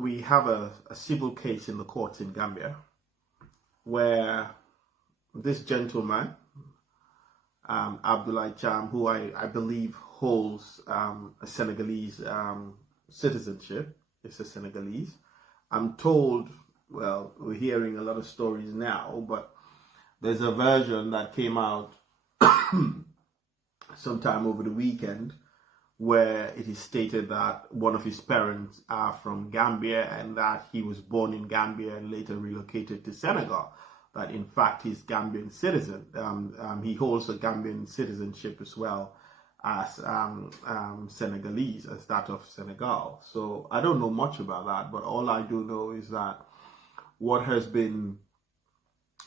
we have a civil case in the courts in Gambia where this gentleman, Abdoulie Thiam, who I believe holds a Senegalese citizenship, is a Senegalese. I'm told, well, we're hearing a lot of stories now, but there's a version that came out sometime over the weekend where it is stated that one of his parents are from Gambia and that he was born in Gambia and later relocated to Senegal. That in fact he's Gambian citizen. He holds a Gambian citizenship as well as Senegalese, as that of Senegal. So I don't know much about that, but all I do know is that what has been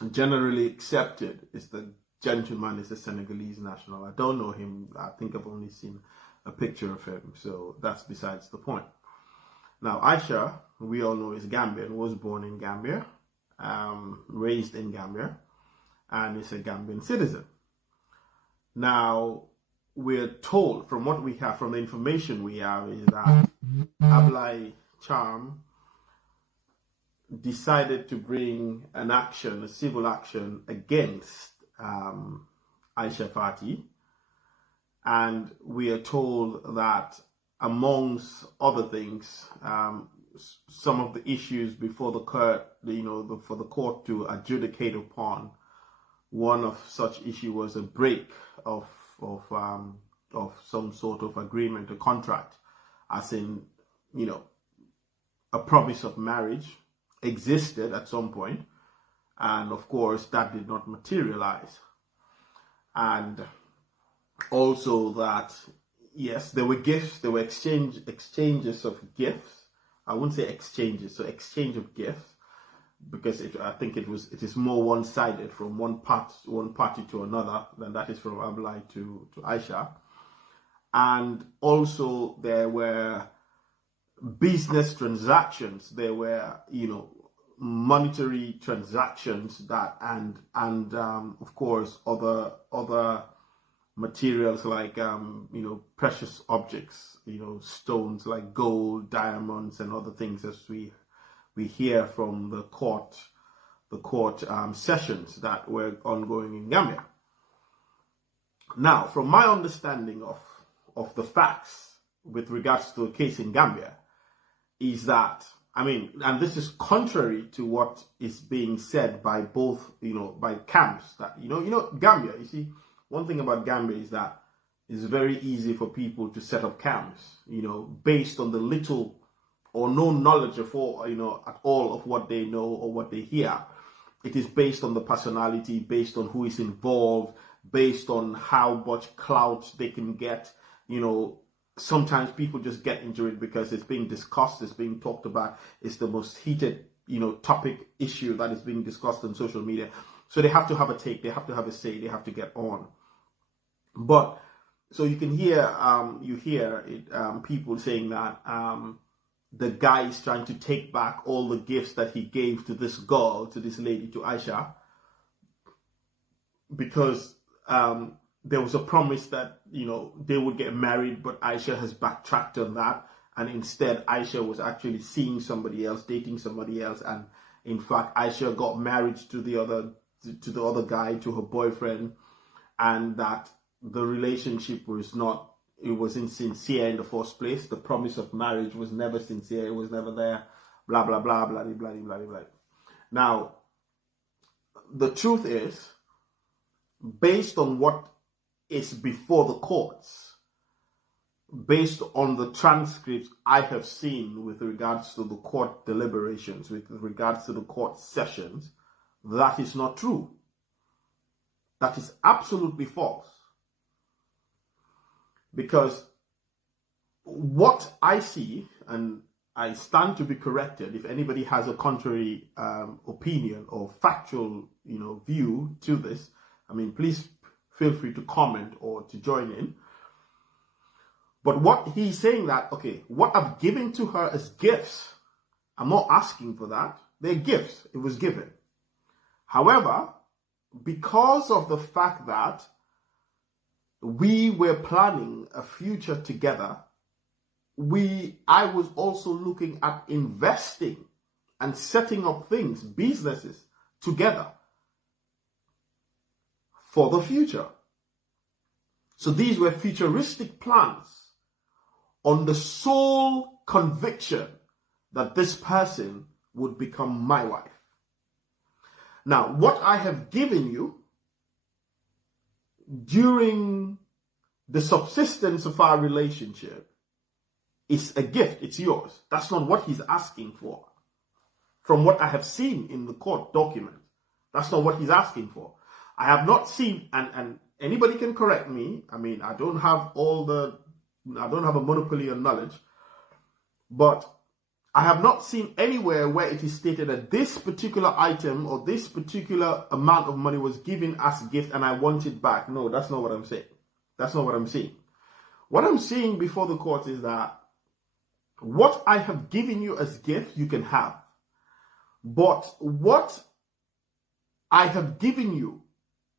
generally accepted is the gentleman is a Senegalese national. I don't know him. I think I've only seen a picture of him, so that's besides the point. Now, Aisha, we all know, is Gambian, was born in Gambia, raised in Gambia, and is a Gambian citizen. Now, we're told from what we have, from the information we have, is that Abdoulie Thiam decided to bring an action, a civil action, against Aisha Fati. And we are told that, amongst other things, some of the issues before the court, for the court to adjudicate upon, one of such issue was a break of some sort of agreement, a contract, as in, a promise of marriage existed at some point, and of course that did not materialize. And also that, yes, there were gifts, there were exchanges of gifts. I wouldn't say exchanges, so exchange of gifts, because I think it is more one-sided from one party to another than that is from Abdoulie to Aisha. And also there were business transactions, there were, monetary transactions that, and of course other materials like precious objects, stones like gold, diamonds, and other things, as we hear from the court sessions that were ongoing in Gambia. Now, from my understanding of the facts with regards to the case in Gambia, is that, and this is contrary to what is being said by both, by camps, that, Gambia, you see, one thing about Gambia is that it's very easy for people to set up camps, based on the little or no knowledge of all, at all of what they know or what they hear. It is based on the personality, based on who is involved, based on how much clout they can get. Sometimes people just get into it because it's being discussed, it's being talked about, it's the most heated, topic issue that is being discussed on social media. So they have to have a take, they have to have a say, they have to get on. But so you can hear, people saying that the guy is trying to take back all the gifts that he gave to this girl, to this lady, to Aisha, because there was a promise that, they would get married, but Aisha has backtracked on that. And instead, Aisha was actually seeing somebody else, dating somebody else. And in fact, Aisha got married to the other guy, to her boyfriend, and that the relationship wasn't sincere in the first place. The promise of marriage was never sincere. It was never there. Blah, blah, blah, blah, blah, blah, blah, blah. Now, the truth is, based on what is before the courts, based on the transcripts I have seen with regards to the court deliberations, with regards to the court sessions, that is not true. That is absolutely false. Because what I see, and I stand to be corrected if anybody has a contrary opinion or factual, view to this, please feel free to comment or to join in. But what he's saying that, okay, what I've given to her as gifts, I'm not asking for that. They're gifts. It was given. However, because of the fact that we were planning a future together, I was also looking at investing and setting up things, businesses together for the future. So these were futuristic plans on the sole conviction that this person would become my wife. Now, what I have given you during the subsistence of our relationship is a gift. It's yours. That's not what he's asking for. From what I have seen in the court document, that's not what he's asking for. I have not seen, and anybody can correct me. I mean, I don't have a monopoly on knowledge, but I have not seen anywhere where it is stated that this particular item or this particular amount of money was given as a gift and I want it back. No, that's not what I'm saying. That's not what I'm saying. What I'm saying before the court is that what I have given you as gift, you can have. But what I have given you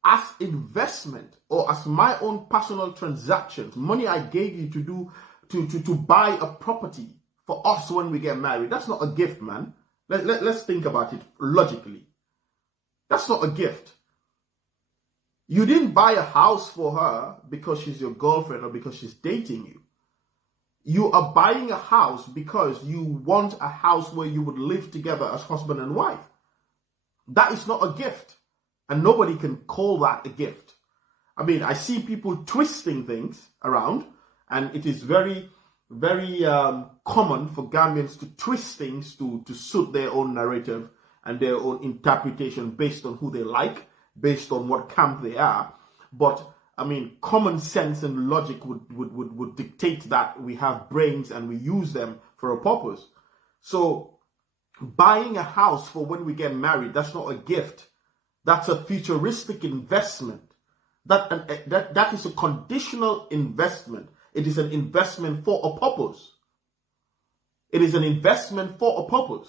as investment or as my own personal transactions, money I gave you to buy a property for us when we get married, that's not a gift, man. Let's think about it logically. That's not a gift. You didn't buy a house for her because she's your girlfriend or because she's dating you. You are buying a house because you want a house where you would live together as husband and wife. That is not a gift. And nobody can call that a gift. I mean, I see people twisting things around, and it is very, very common for Gambians to twist things to suit their own narrative and their own interpretation based on who they like, based on what camp they are. But I mean, common sense and logic would dictate that we have brains and we use them for a purpose. So buying a house for when we get married, that's not a gift. That's a futuristic investment. That is a conditional investment. It is an investment for a purpose. It is an investment for a purpose.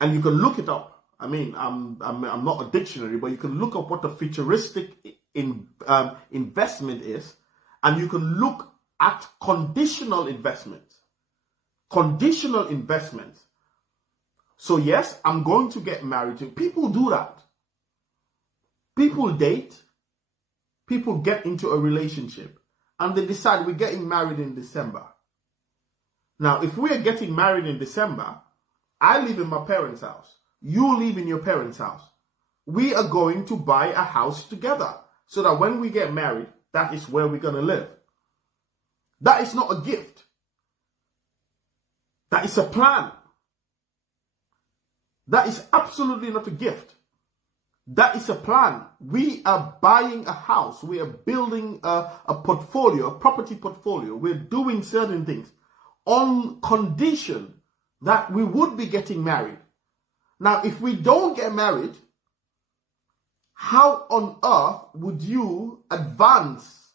And you can look it up. I mean, I'm not a dictionary, but you can look up what a futuristic investment is, and you can look at conditional investments. Conditional investments. So yes, I'm going to get married. People do that. People date. People get into a relationship, and they decide we're getting married in December. Now, if we are getting married in December, I live in my parents' house. You live in your parents' house. We are going to buy a house together so that when we get married, that is where we're going to live. That is not a gift. That is a plan. That is absolutely not a gift. That is a plan. We are buying a house. We are building a portfolio, a property portfolio. We're doing certain things on condition that we would be getting married. Now, if we don't get married, how on earth would you advance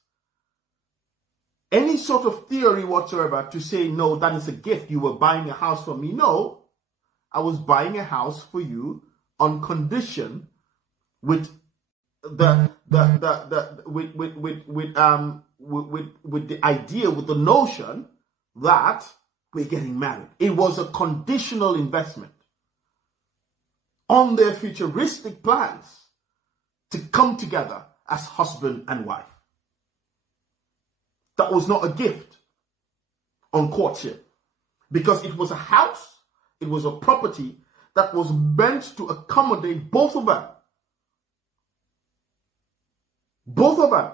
any sort of theory whatsoever to say, no, that is a gift? You were buying a house for me. No, I was buying a house for you on condition with the idea, with the notion that we're getting married. It was a conditional investment on their futuristic plans to come together as husband and wife. That was not a gift on courtship, because it was a house, it was a property that was meant to accommodate both of them. Both of them.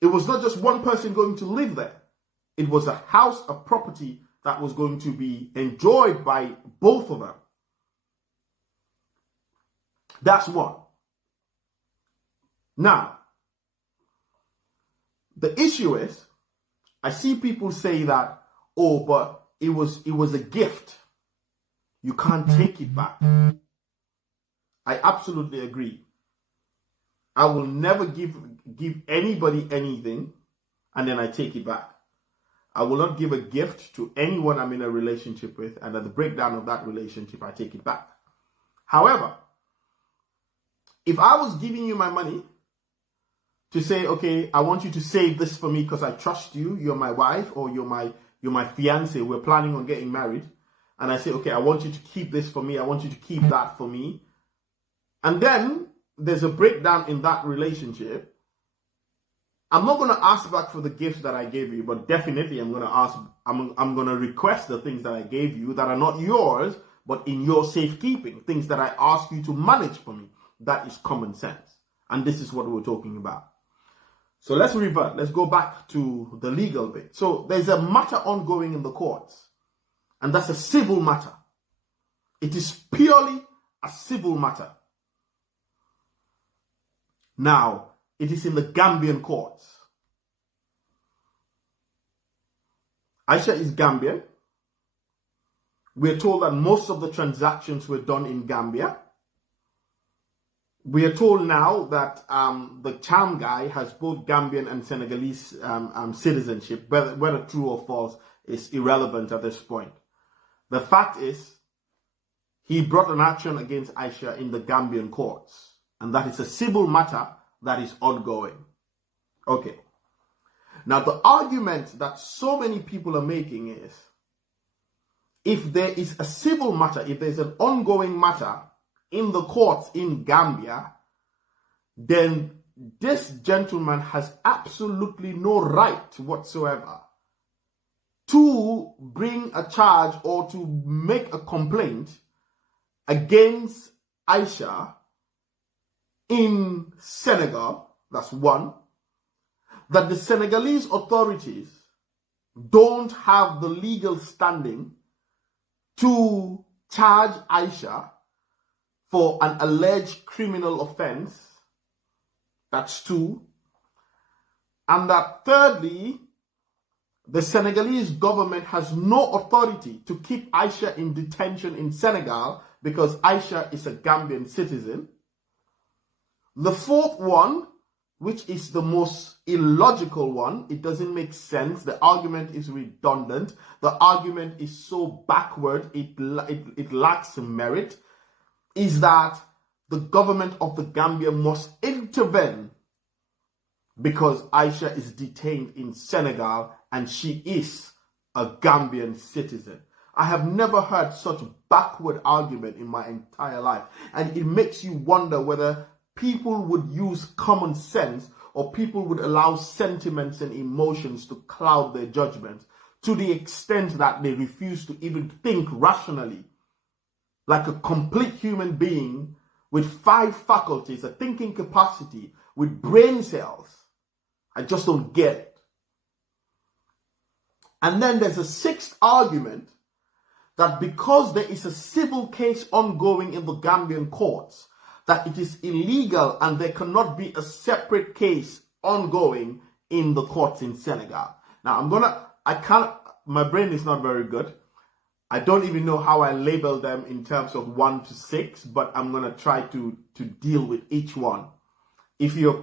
It was not just one person going to live there. It was a house, a property that was going to be enjoyed by both of them. That's one. Now, the issue is, I see people say that, oh, but it was a gift. You can't take it back. I absolutely agree. I will never give anybody anything and then I take it back. I will not give a gift to anyone I'm in a relationship with, and at the breakdown of that relationship, I take it back. However, if I was giving you my money to say, okay, I want you to save this for me because I trust you, you're my wife, or you're you're my fiance, we're planning on getting married, and I say, okay, I want you to keep this for me, I want you to keep that for me, and then there's a breakdown in that relationship, I'm not going to ask back for the gifts that I gave you, but definitely I'm going to request the things that I gave you that are not yours, but in your safekeeping, things that I ask you to manage for me. That is common sense. And this is what we're talking about. So let's revert. Let's go back to the legal bit. So there's a matter ongoing in the courts, and that's a civil matter. It is purely a civil matter. Now, it is in the Gambian courts. Aisha is Gambian. We're told that most of the transactions were done in Gambia. We are told now that the Thiam guy has both Gambian and Senegalese citizenship. Whether true or false is irrelevant at this point. The fact is, he brought an action against Aisha in the Gambian courts. And that is a civil matter that is ongoing. Okay. Now, the argument that so many people are making is, if there is a civil matter, if there's an ongoing matter in the courts in Gambia, then this gentleman has absolutely no right whatsoever to bring a charge or to make a complaint against Aisha in Senegal. That's one. That the Senegalese authorities don't have the legal standing to charge Aisha for an alleged criminal offense. That's two. And that thirdly, the Senegalese government has no authority to keep Aisha in detention in Senegal because Aisha is a Gambian citizen. The fourth one, which is the most illogical one, it doesn't make sense. The argument is redundant. The argument is so backward, it lacks merit, is that the government of the Gambia must intervene because Aisha is detained in Senegal and she is a Gambian citizen. I have never heard such a backward argument in my entire life. And it makes you wonder whether people would use common sense or people would allow sentiments and emotions to cloud their judgments to the extent that they refuse to even think rationally like a complete human being with 5 faculties, a thinking capacity, with brain cells. I just don't get it. And then there's a sixth argument that because there is a civil case ongoing in the Gambian courts, that it is illegal and there cannot be a separate case ongoing in the courts in Senegal. Now, my brain is not very good. I don't even know how I label them in terms of 1 to 6, but I'm going to try to deal with each one. If you're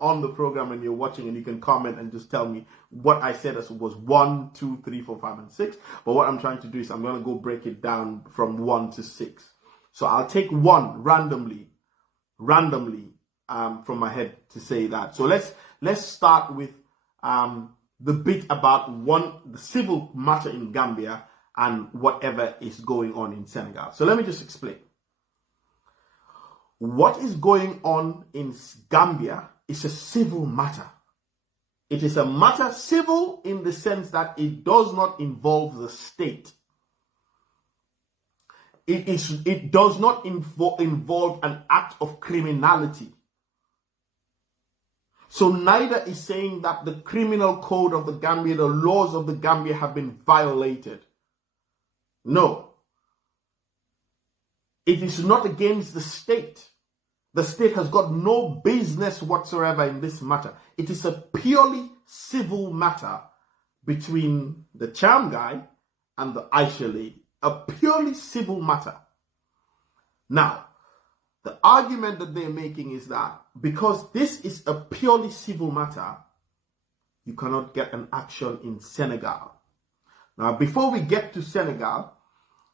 on the program and you're watching and you can comment and just tell me what I said as was 1, 2, 3, 4, 5, and 6. But what I'm trying to do is I'm going to go break it down from 1 to 6. So I'll take 1 randomly from my head to say that. So let's start with the bit about the civil matter in Gambia and whatever is going on in Senegal. So let me just explain. What is going on in Gambia is a civil matter. It is a matter civil in the sense that it does not involve the state. It does not involve an act of criminality. So neither is saying that the criminal code of the Gambia, the laws of the Gambia have been violated. No. It is not against the state. The state has got no business whatsoever in this matter. It is a purely civil matter between the Thiam guy and the Aisha lady. A purely civil matter. Now, the argument that they're making is that because this is a purely civil matter, you cannot get an action in Senegal. Now, before we get to Senegal,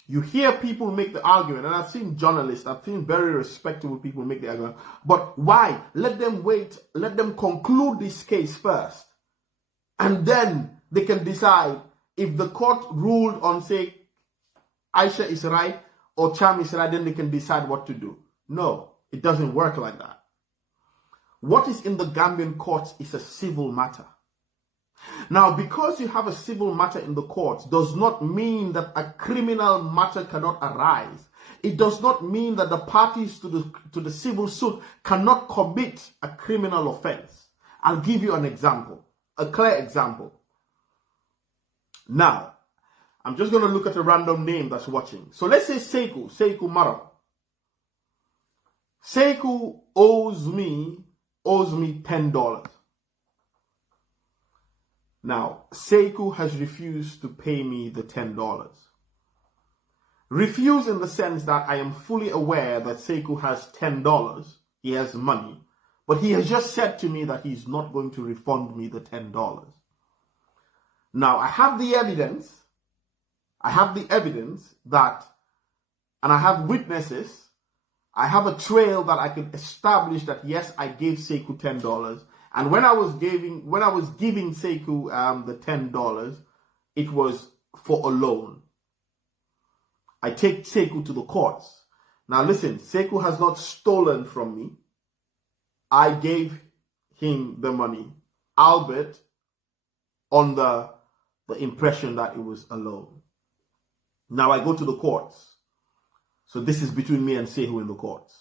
you hear people make the argument, and I've seen journalists, I've seen very respectable people make the argument, but why? Let them wait, let them conclude this case first, and then they can decide if the court ruled on, say, Aisha is right or Cham is right, then they can decide what to do. No, it doesn't work like that. What is in the Gambian courts is a civil matter. Now, because you have a civil matter in the courts does not mean that a criminal matter cannot arise. It does not mean that the parties to the civil suit cannot commit a criminal offense. I'll give you an example, a clear example. Now, I'm just going to look at a random name that's watching. So let's say Sekou Mara. Sekou owes me $10. Now, Sekou has refused to pay me the $10. Refuse in the sense that I am fully aware that Sekou has $10. He has money. But he has just said to me that he's not going to refund me the $10. Now, I have the evidence. That, and I have witnesses. I have a trail that I can establish that, yes, I gave Sekou $10. And when I was giving Sekou the $10, it was for a loan. I take Sekou to the courts. Now listen, Sekou has not stolen from me. I gave him the money, albeit on the impression that it was a loan. Now I go to the courts. So this is between me and Sekou in the courts.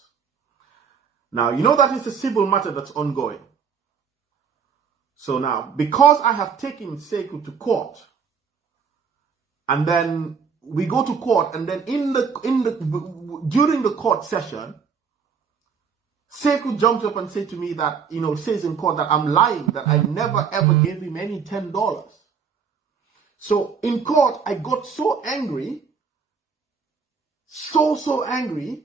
Now, you know that is a civil matter that's ongoing. So now, because I have taken Sekou to court, and then we go to court, and then during the court session, Sekou jumps up and says to me that, says in court that I'm lying, that I never ever gave him any $10. So in court, I got so angry, so angry,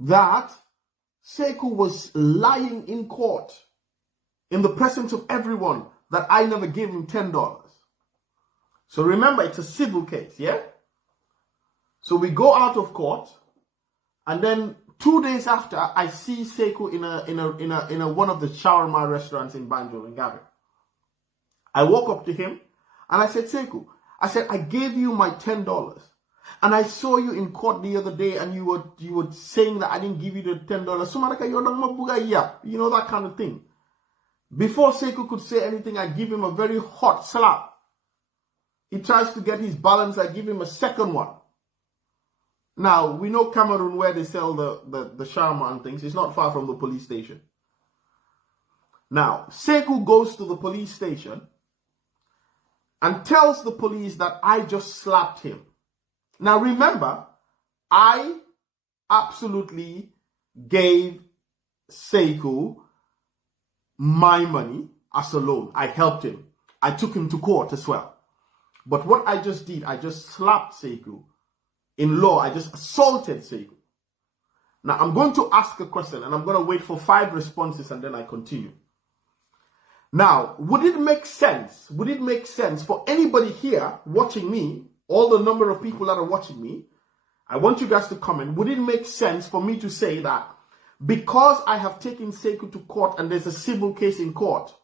that Sekou was lying in court in the presence of everyone that I never gave him $10. So remember, it's a civil case, yeah? So we go out of court, and then 2 days after, I see Sekou in one of the shawarma restaurants in Banjul in Gabby. I walk up to him, and I said, Sekou, I gave you my $10. And I saw you in court the other day, and you were saying that I didn't give you the $10. You know, that kind of thing. Before Sekou could say anything, I give him a very hot slap. He tries to get his balance, I give him a second one. Now, we know Cameroon, where they sell the shawarma and things. It's not far from the police station. Now, Sekou goes to the police station and tells the police that I just slapped him. Now, remember, I absolutely gave Sekou my money as a loan. I helped him. I took him to court as well. But what I just did, I just slapped Sekou. In law, I just assaulted Sekou. Now, I'm going to ask a question, and I'm going to wait for 5 responses, and then I continue. Now, would it make sense? Would it make sense for anybody here watching me, all the number of people that are watching me? I want you guys to comment. Would it make sense for me to say that because I have taken Sekou to court and there's a civil case in court,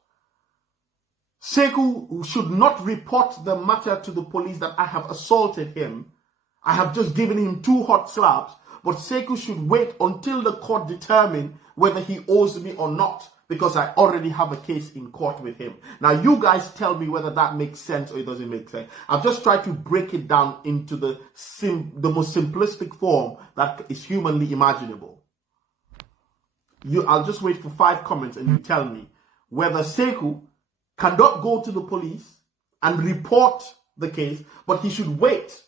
Sekou should not report the matter to the police that I have assaulted him? I have just given him 2 hot slaps, but Sekou should wait until the court determine whether he owes me or not, because I already have a case in court with him. Now, you guys tell me whether that makes sense or it doesn't make sense. I've just tried to break it down into the most simplistic form that is humanly imaginable. I'll just wait for 5 comments, and you tell me whether Sekou cannot go to the police and report the case, but he should wait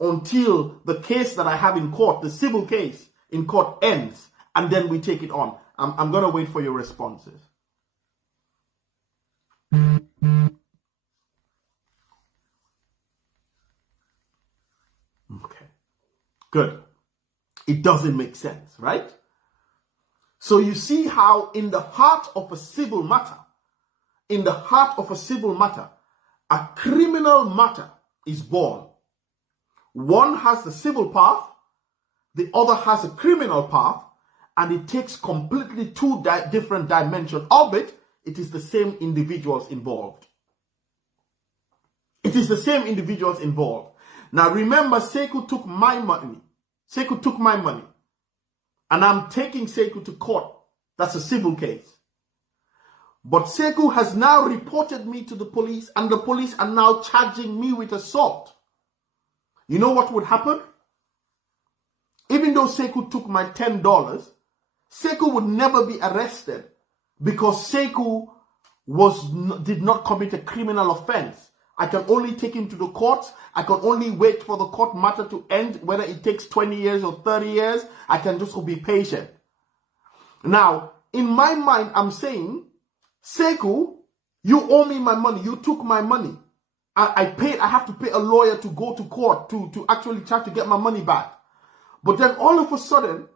until the case that I have in court, the civil case in court, ends, and then we take it on. I'm going to wait for your responses. Okay, good. It doesn't make sense, right? So you see how in the heart of a civil matter, a criminal matter is born. One has the civil path, the other has a criminal path, and it takes completely 2 different dimensions, albeit it is the same individuals involved. It is the same individuals involved. Now remember, Sekou took my money. Sekou took my money. And I'm taking Sekou to court. That's a civil case. But Sekou has now reported me to the police, and the police are now charging me with assault. You know what would happen? Even though Sekou took my $10, Sekou would never be arrested because Sekou did not commit a criminal offense. I can only take him to the courts. I can only wait for the court matter to end, whether it takes 20 years or 30 years. I can just be patient. Now, in my mind, I'm saying, Sekou, you owe me my money. You took my money. I have to pay a lawyer to go to court to actually try to get my money back. But then all of a sudden,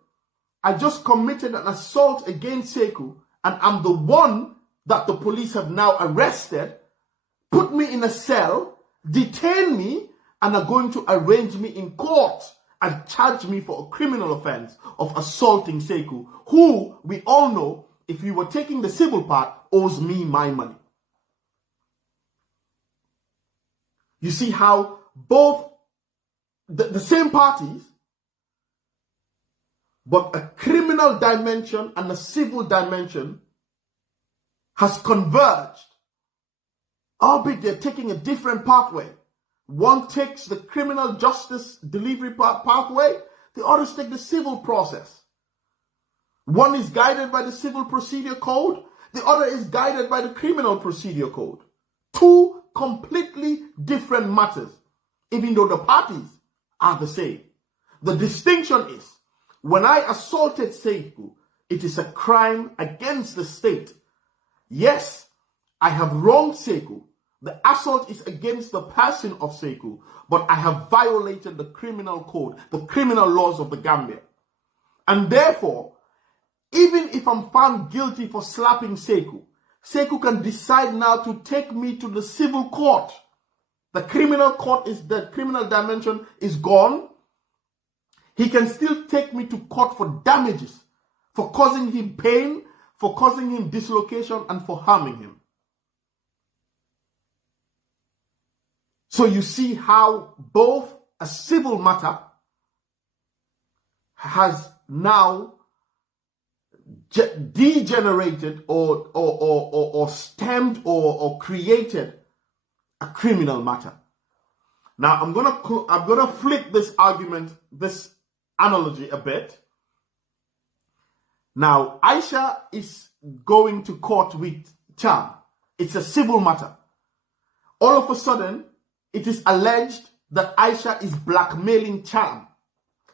I just committed an assault against Sekou, and I'm the one that the police have now arrested, put me in a cell, detain me, and are going to arrange me in court and charge me for a criminal offense of assaulting Sekou, who we all know, if we were taking the civil part, owes me my money. You see how both the same parties, but a criminal dimension and a civil dimension has converged, albeit they're taking a different pathway. One takes the criminal justice delivery pathway, the others take the civil process. One is guided by the Civil Procedure Code, the other is guided by the Criminal Procedure Code. Two completely different matters, even though the parties are the same. The distinction is, when I assaulted Sekou, it is a crime against the state. Yes, I have wronged Sekou. The assault is against the person of Sekou, but I have violated the criminal code, the criminal laws of the Gambia. And therefore, even if I'm found guilty for slapping Sekou, Sekou can decide now to take me to the civil court. The criminal dimension is gone. He can still take me to court for damages, for causing him pain, for causing him dislocation, and for harming him. So you see how both a civil matter has now degenerated or stemmed or created a criminal matter. Now I'm gonna flip this argument, this analogy a bit. Now Aisha is going to court with Thiam. It's a civil matter. All of a sudden, it is alleged that Aisha is blackmailing Thiam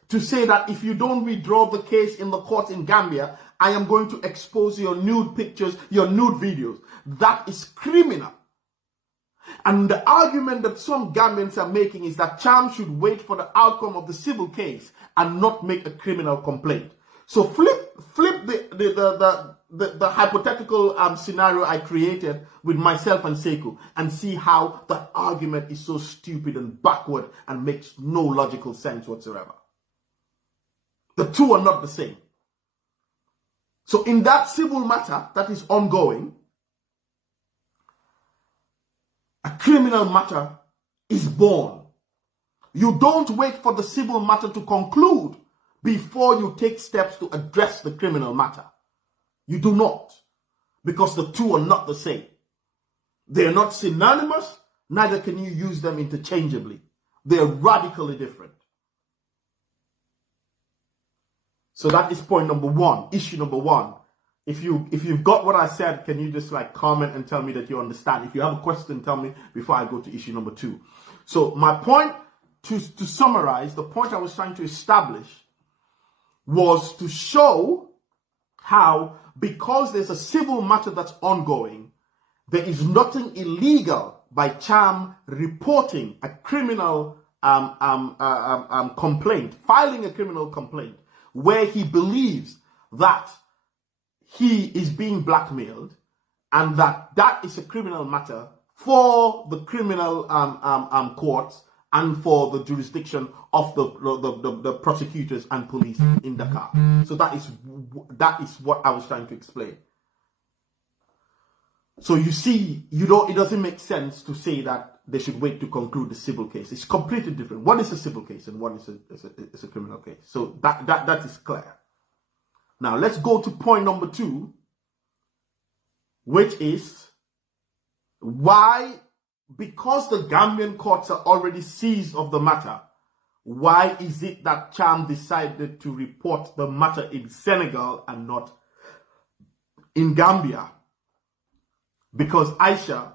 to say that if you don't withdraw the case in the court in Gambia, I am going to expose your nude pictures, your nude videos. That is criminal. And the argument that some Gambians are making is that Thiam should wait for the outcome of the civil case and not make a criminal complaint. So flip the hypothetical scenario I created with myself and Sekou and see how that argument is so stupid and backward and makes no logical sense whatsoever. The two are not the same. So in that civil matter that is ongoing, a criminal matter is born. You don't wait for the civil matter to conclude before you take steps to address the criminal matter. You do not, because the two are not the same. They are not synonymous, neither can you use them interchangeably. They are radically different. So that is point number one, issue number one. If you've got what I said, can you just comment and tell me that you understand? If you have a question, tell me before I go to issue number two. So my point, to summarize, the point I was trying to establish was to show how, because there's a civil matter that's ongoing, there is nothing illegal by Thiam reporting a criminal complaint, filing a criminal complaint, where he believes that he is being blackmailed and that is a criminal matter for the criminal courts and for the jurisdiction of the prosecutors and police in Dakar. So that is what I was trying to explain. So you see, it doesn't make sense to say that they should wait to conclude the civil case. It's completely different. One is a civil case and one is a criminal case. So that is clear. Now let's go to point number 2, which is why, because the Gambian courts are already seized of the matter, why is it that Thiam decided to report the matter in Senegal and not in Gambia? Because Aisha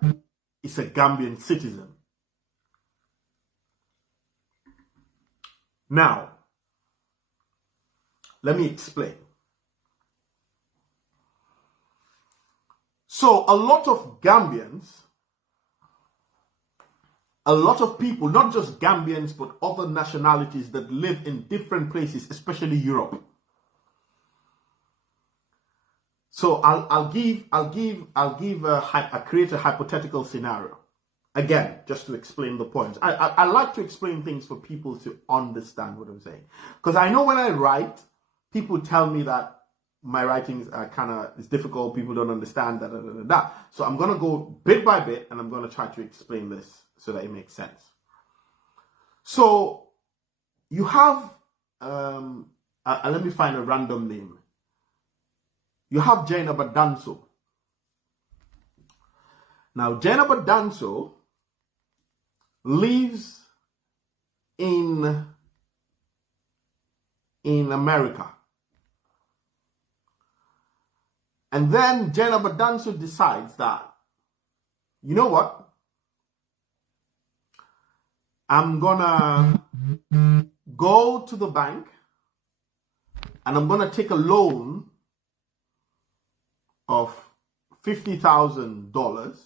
is a Gambian citizen. Now, let me explain. So a lot of Gambians, a lot of people, not just Gambians, but other nationalities that live in different places, especially Europe. So I'll create a hypothetical scenario. Again, just to explain the points. I like to explain things for people to understand what I'm saying. Because I know when I write, people tell me that my writings are it's difficult, people don't understand, da. So I'm going to go bit by bit and I'm going to try to explain this so that it makes sense. So you have, let me find a random name. You have Jainaba Danso. Now, Jainaba Danso lives in America. And then Jainaba Danso decides that, you know what? I'm gonna go to the bank and I'm gonna take a loan of $50,000.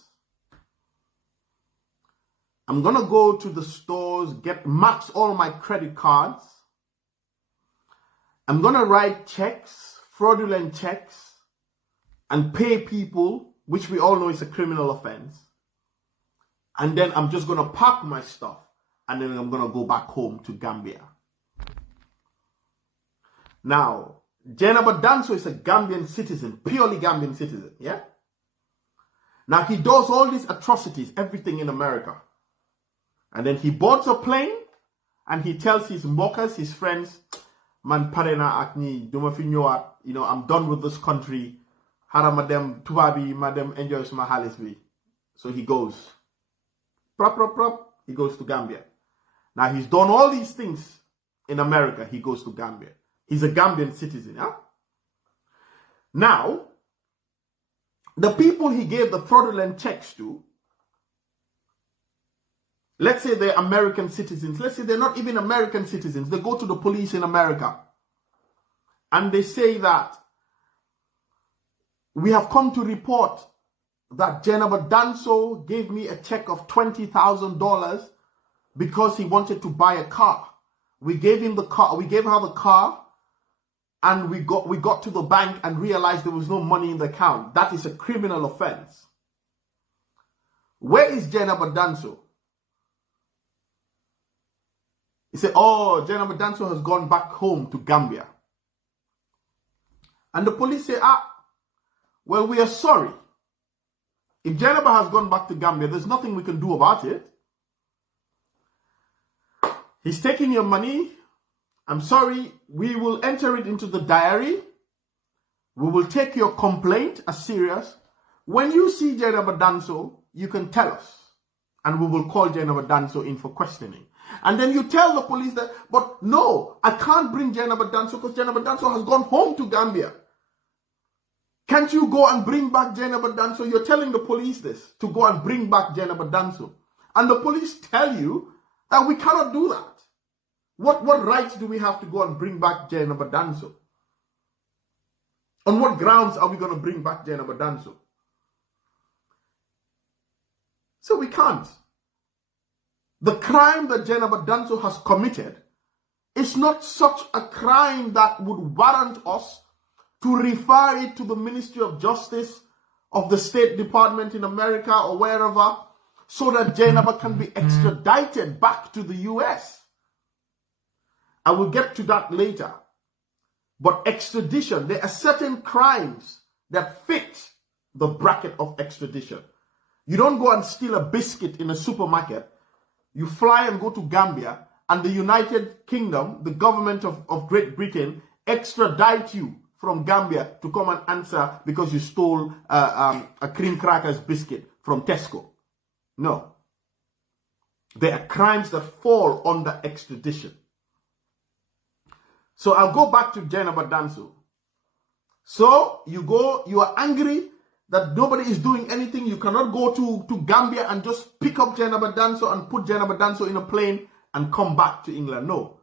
I'm gonna go to the stores, max all my credit cards. I'm gonna write checks, fraudulent checks, and pay people, which we all know is a criminal offense. And then I'm just gonna pack my stuff and then I'm gonna go back home to Gambia. Now, Jainaba Danso is a Gambian citizen, purely Gambian citizen, yeah? Now, he does all these atrocities, everything in America. And then he boards a plane and he tells his mockers, his friends, man parena akni, duma fi ñëwaat, you know, I'm done with this country. Hara madam tubabi, madam enjoys my halisbi. So he goes, he goes to Gambia. Now, he's done all these things in America. He goes to Gambia. He's a Gambian citizen, yeah? Now, the people he gave the fraudulent checks to, let's say they're American citizens. Let's say they're not even American citizens. They go to the police in America and they say that we have come to report that Jainaba Danso gave me a check of $20,000 because he wanted to buy a car. We gave him the car. We gave her the car. And we got to the bank and realized there was no money in the account. That is a criminal offense. Where is Jainaba Danso? He said, oh, Jainaba Danso has gone back home to Gambia. And the police say, well, we are sorry. If Jainaba has gone back to Gambia, there's nothing we can do about it. He's taking your money. I'm sorry, we will enter it into the diary. We will take your complaint as serious. When you see Jainaba Danso, you can tell us. And we will call Jainaba Danso in for questioning. And then you tell the police that, but no, I can't bring Jainaba Danso because Jainaba Danso has gone home to Gambia. Can't you go and bring back Jainaba Danso? You're telling the police this, to go and bring back Jainaba Danso. And the police tell you that we cannot do that. What rights do we have to go and bring back Jainaba Danso? On what grounds are we going to bring back Jainaba Danso? So we can't. The crime that Jainaba Danso has committed is not such a crime that would warrant us to refer it to the Ministry of Justice of the State Department in America or wherever so that Jainaba can be extradited back to the US. I will get to that later. But extradition, there are certain crimes that fit the bracket of extradition. You don't go and steal a biscuit in a supermarket. You fly and go to Gambia, and the United Kingdom, the government of Great Britain, extradite you from Gambia to come and answer because you stole a cream crackers biscuit from Tesco. No. There are crimes that fall under extradition. So I'll go back to Jennifer Danso. So you are angry that nobody is doing anything. You cannot go to Gambia and just pick up Jennifer Danso and put Jennifer Danso in a plane and come back to England. No.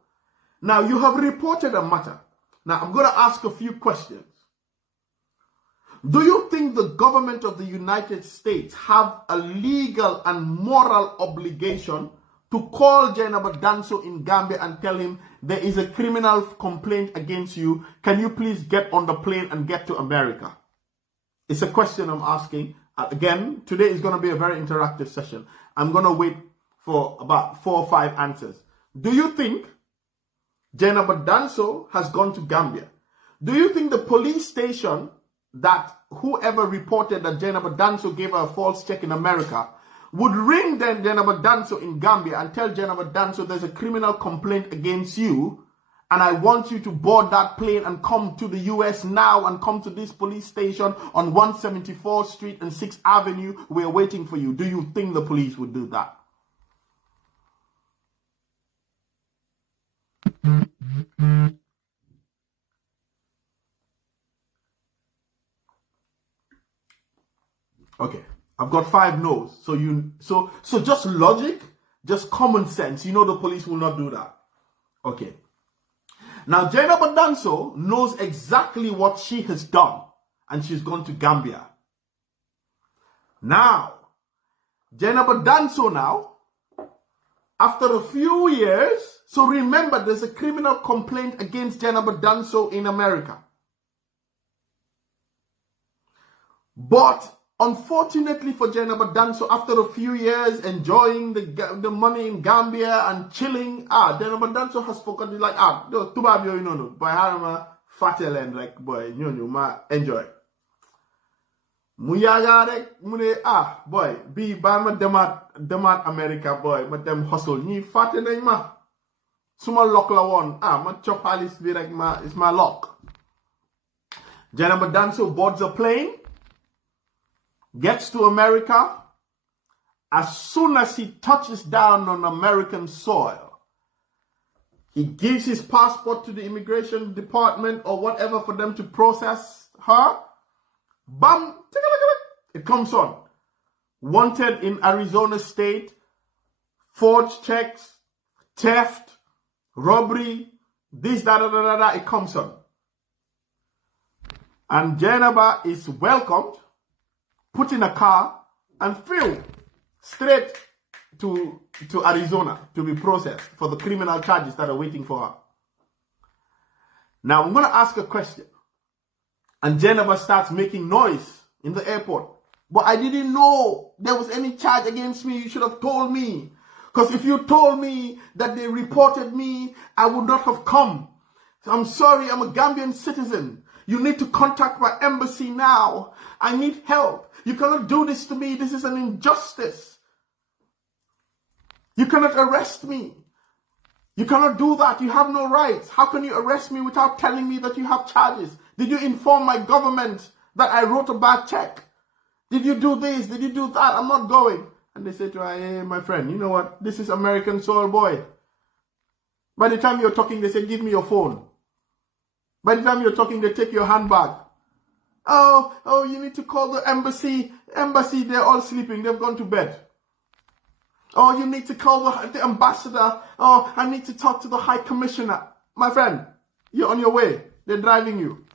Now you have reported a matter. Now I'm going to ask a few questions. Do you think the government of the United States have a legal and moral obligation to call Jennifer Danso in Gambia and tell him there is a criminal complaint against you? Can you please get on the plane and get to America? It's a question I'm asking. Again, today is going to be a very interactive session. I'm going to wait for about 4 or 5 answers. Do you think Jennifer Danso has gone to Gambia? Do you think the police station that whoever reported that Jennifer Danso gave her a false check in America would ring then Jennifer Danso in Gambia and tell Jennifer Danso there's a criminal complaint against you and I want you to board that plane and come to the US now and come to this police station on 174th Street and 6th Avenue. We're waiting for you. Do you think the police would do that? Okay, I've got 5 no's. So just logic, just common sense. You know the police will not do that. Okay. Now Jennifer Danso knows exactly what she has done, and she's gone to Gambia. Now, Jennifer Danso now, after a few years, so remember there's a criminal complaint against Jennifer Danso in America. But unfortunately for Jennifer Danso, after a few years enjoying the money in Gambia and chilling, Jennifer Danso has forgotten, like, tubabio, you know, boy, harama, fatelen, like, boy, you know, ma, enjoy. Muyaga mune, boy, be by ma demat America, boy, ma dem hustle, ni fatelen ma. Suma lock la one, ma chop alis be like ma, it's my lock. Jennifer Danso boards a plane, gets to America. As soon as he touches down on American soil, he gives his passport to the immigration department or whatever for them to process her. Bam! It comes on. Wanted in Arizona State, forged checks, theft, robbery, this, that, it comes on. And Jennifer is welcomed, put in a car, and flew straight to Arizona to be processed for the criminal charges that are waiting for her. Now, I'm going to ask a question. And Jennifer starts making noise in the airport. But I didn't know there was any charge against me. You should have told me. Because if you told me that they reported me, I would not have come. I'm sorry, I'm a Gambian citizen. You need to contact my embassy now. I need help. You cannot do this to me. This is an injustice. You cannot arrest me. You cannot do that. You have no rights. How can you arrest me without telling me that you have charges? Did you inform my government that I wrote a bad check? Did you do this? Did you do that? I'm not going. And they say to her, hey, my friend, you know what? This is American soil, boy. By the time you're talking, they say, give me your phone. By the time you're talking, they take your handbag. Oh, you need to call the embassy. Embassy, they're all sleeping. They've gone to bed. Oh, you need to call the ambassador. Oh, I need to talk to the high commissioner. My friend, you're on your way. They're driving you.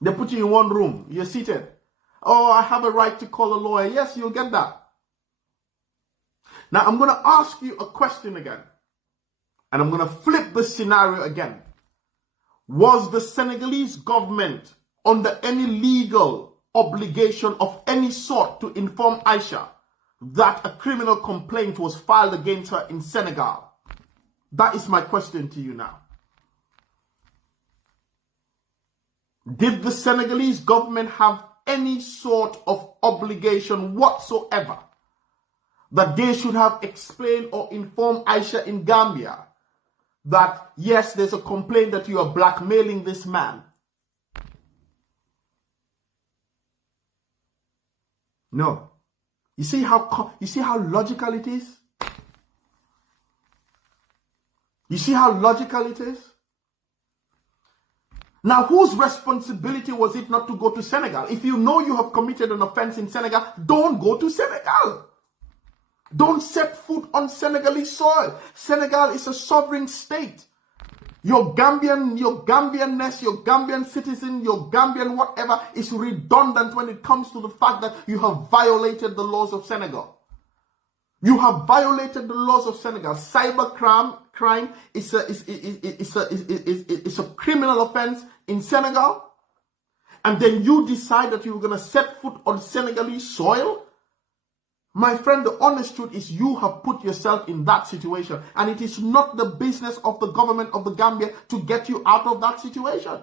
They put you in one room. You're seated. Oh, I have a right to call a lawyer. Yes, you'll get that. Now, I'm going to ask you a question again. And I'm going to flip the scenario again. Was the Senegalese government under any legal obligation of any sort to inform Aisha that a criminal complaint was filed against her in Senegal? That is my question to you now. Did the Senegalese government have any sort of obligation whatsoever that they should have explained or informed Aisha in Gambia that, yes, there's a complaint that you are blackmailing this man. No. You see how logical it is? You see how logical it is? Now, whose responsibility was it not to go to Senegal? If you know you have committed an offense in Senegal, don't go to Senegal. Don't set foot on Senegalese soil. Senegal is a sovereign state. Your Gambianness, your Gambian citizen, your Gambian whatever is redundant when it comes to the fact that you have violated the laws of Senegal. You have violated the laws of Senegal. Cybercrime is a criminal offense in Senegal. And then you decide that you're going to set foot on Senegalese soil. My friend, the honest truth is you have put yourself in that situation. And it is not the business of the government of the Gambia to get you out of that situation.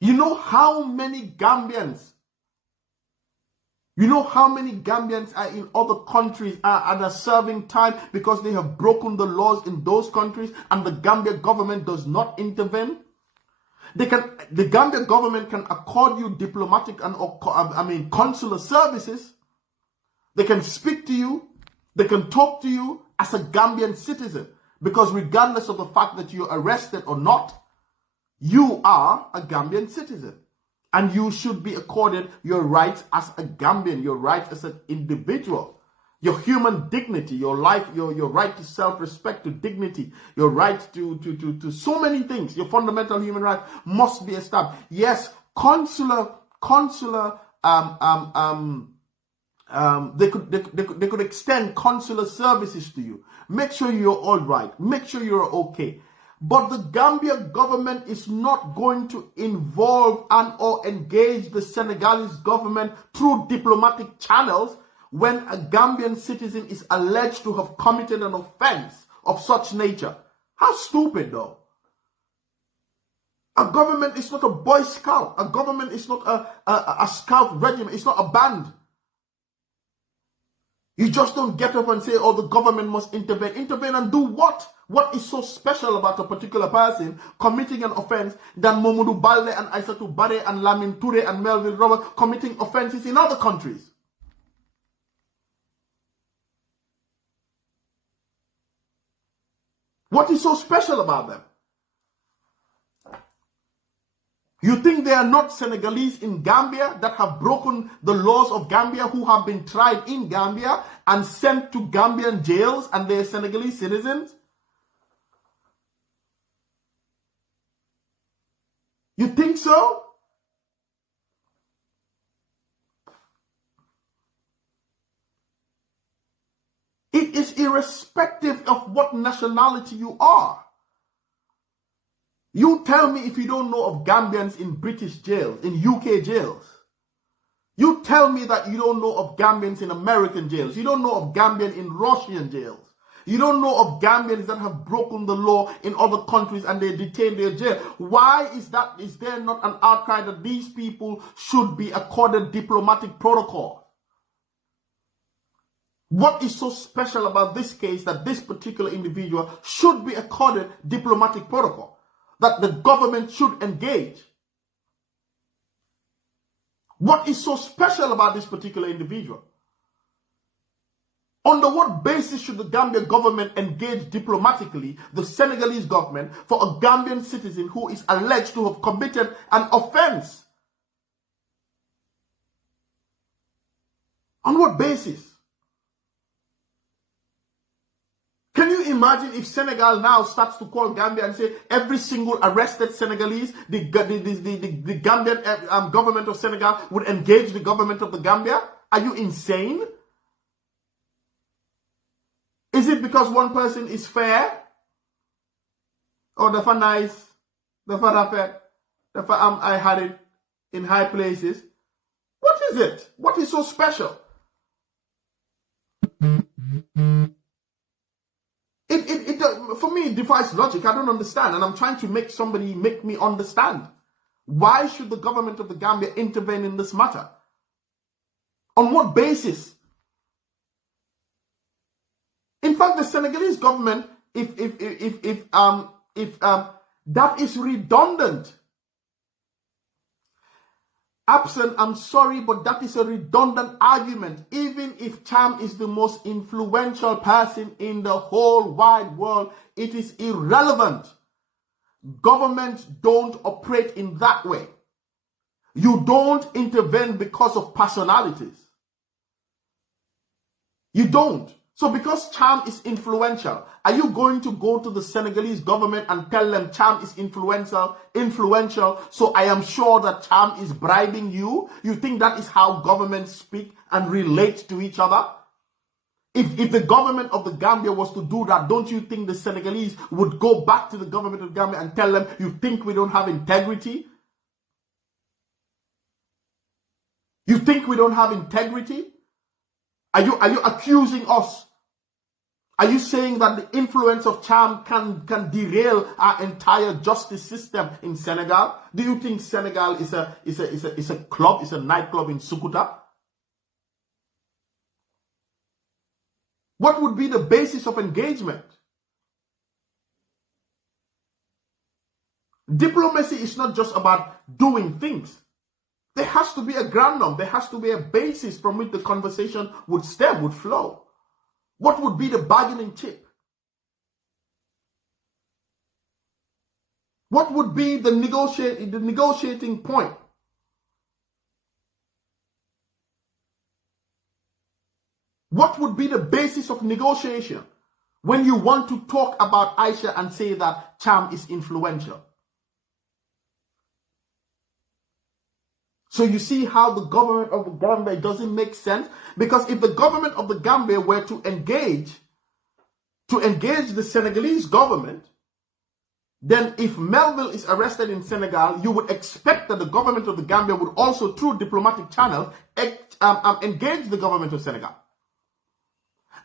You know how many Gambians are in other countries and are serving time because they have broken the laws in those countries and the Gambia government does not intervene? The Gambia government can accord you diplomatic and consular services. They can speak to you. They can talk to you as a Gambian citizen, because regardless of the fact that you're arrested or not, you are a Gambian citizen. And you should be accorded your rights as a Gambian, your rights as an individual, your human dignity, your life, your right to self-respect, to dignity, your right to so many things, your fundamental human rights must be established. Yes, they could extend consular services to you. Make sure you're all right. Make sure you're okay. But the Gambia government is not going to involve and or engage the Senegalese government through diplomatic channels when a Gambian citizen is alleged to have committed an offense of such nature. How stupid, though. A government is not a Boy Scout. A government is not a scout regiment. It's not a band. You just don't get up and say, oh, the government must intervene. Intervene and do what? What is so special about a particular person committing an offense than Mamadou Balde and Aisha Bare and Lamin Toure and Melville Robertson committing offenses in other countries? What is so special about them? You think they are not Senegalese in Gambia that have broken the laws of Gambia, who have been tried in Gambia and sent to Gambian jails, and they're Senegalese citizens? You think so? It is irrespective of what nationality you are. You tell me if you don't know of Gambians in British jails, in UK jails. You tell me that you don't know of Gambians in American jails. You don't know of Gambians in Russian jails. You don't know of Gambians that have broken the law in other countries and they detain their jail. Why is that? Is there not an outcry that these people should be accorded diplomatic protocol? What is so special about this case that this particular individual should be accorded diplomatic protocol? That the government should engage? What is so special about this particular individual? Under what basis should the Gambian government engage diplomatically the Senegalese government for a Gambian citizen who is alleged to have committed an offense? On what basis? Can you imagine if Senegal now starts to call Gambia and say every single arrested Senegalese, the Gambian government of Senegal would engage the government of the Gambia? Are you insane? Is it because one person is fair? Or the nice, the rapid, I had it in high places? What is it? What is so special? for me, it defies logic. I don't understand. And I'm trying to make somebody make me understand. Why should the government of the Gambia intervene in this matter? On what basis? In fact, the Senegalese government, if that is redundant. Absent, I'm sorry, but that is a redundant argument. Even if Thiam is the most influential person in the whole wide world, it is irrelevant. Governments don't operate in that way. You don't intervene because of personalities. You don't. So because Thiam is influential, are you going to go to the Senegalese government and tell them Thiam is influential, so I am sure that Thiam is bribing you? You think that is how governments speak and relate to each other? If the government of the Gambia was to do that, don't you think the Senegalese would go back to the government of Gambia and tell them, you think we don't have integrity? You think we don't have integrity? Are you accusing us? Are you saying that the influence of Thiam can derail our entire justice system in Senegal? Do you think Senegal is a club, is a nightclub in Sukuta? What would be the basis of engagement? Diplomacy is not just about doing things. There has to be a groundum. There has to be a basis from which the conversation would stem, would flow. What would be the bargaining chip? What would be the negotiating point? What would be the basis of negotiation when you want to talk about Aisha and say that Thiam is influential? So you see how the government of the Gambia doesn't make sense? Because if the government of the Gambia were to engage the Senegalese government, then if Melville is arrested in Senegal, you would expect that the government of the Gambia would also, through diplomatic channels, engage the government of Senegal.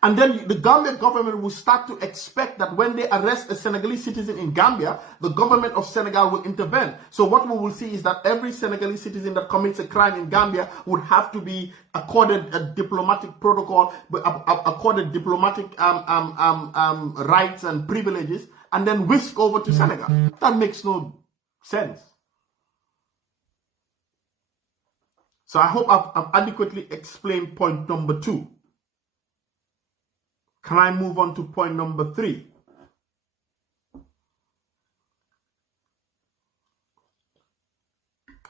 And then the Gambia government will start to expect that when they arrest a Senegalese citizen in Gambia, the government of Senegal will intervene. So what we will see is that every Senegalese citizen that commits a crime in Gambia would have to be accorded a diplomatic protocol, accorded diplomatic rights and privileges, and then whisk over to Senegal. That makes no sense. So I hope I've adequately explained point number 2. Can I move on to point number 3?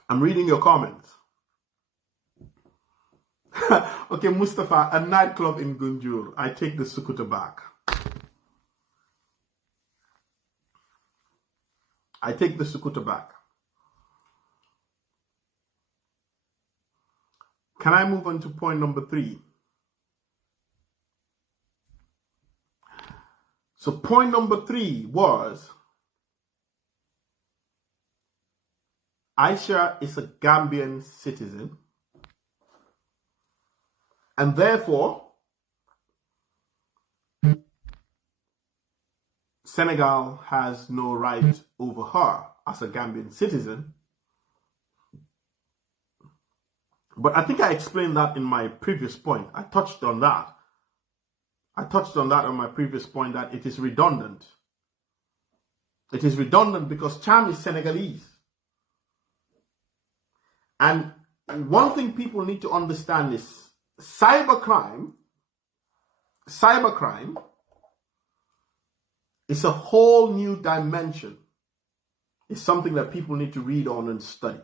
I'm reading your comments. Okay, Mustafa, a nightclub in Gunjur. I take the Sukuta back. I take the Sukuta back. Can I move on to point number 3? So point number 3 was Aisha is a Gambian citizen, and therefore Senegal has no right over her as a Gambian citizen. But I think I explained that in my previous point. I touched on that on my previous point, that it is redundant. It is redundant because Thiam is Senegalese. And one thing people need to understand is cybercrime is a whole new dimension. It's something that people need to read on and study.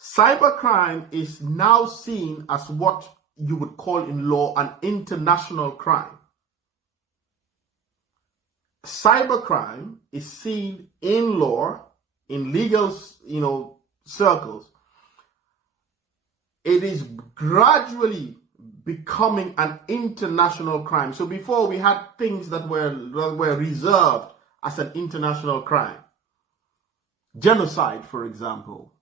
Cybercrime is now seen as what you would call in law an international crime. Cybercrime is seen in law, in legal, circles. It is gradually becoming an international crime. So before we had things that were reserved as an international crime. Genocide, for example.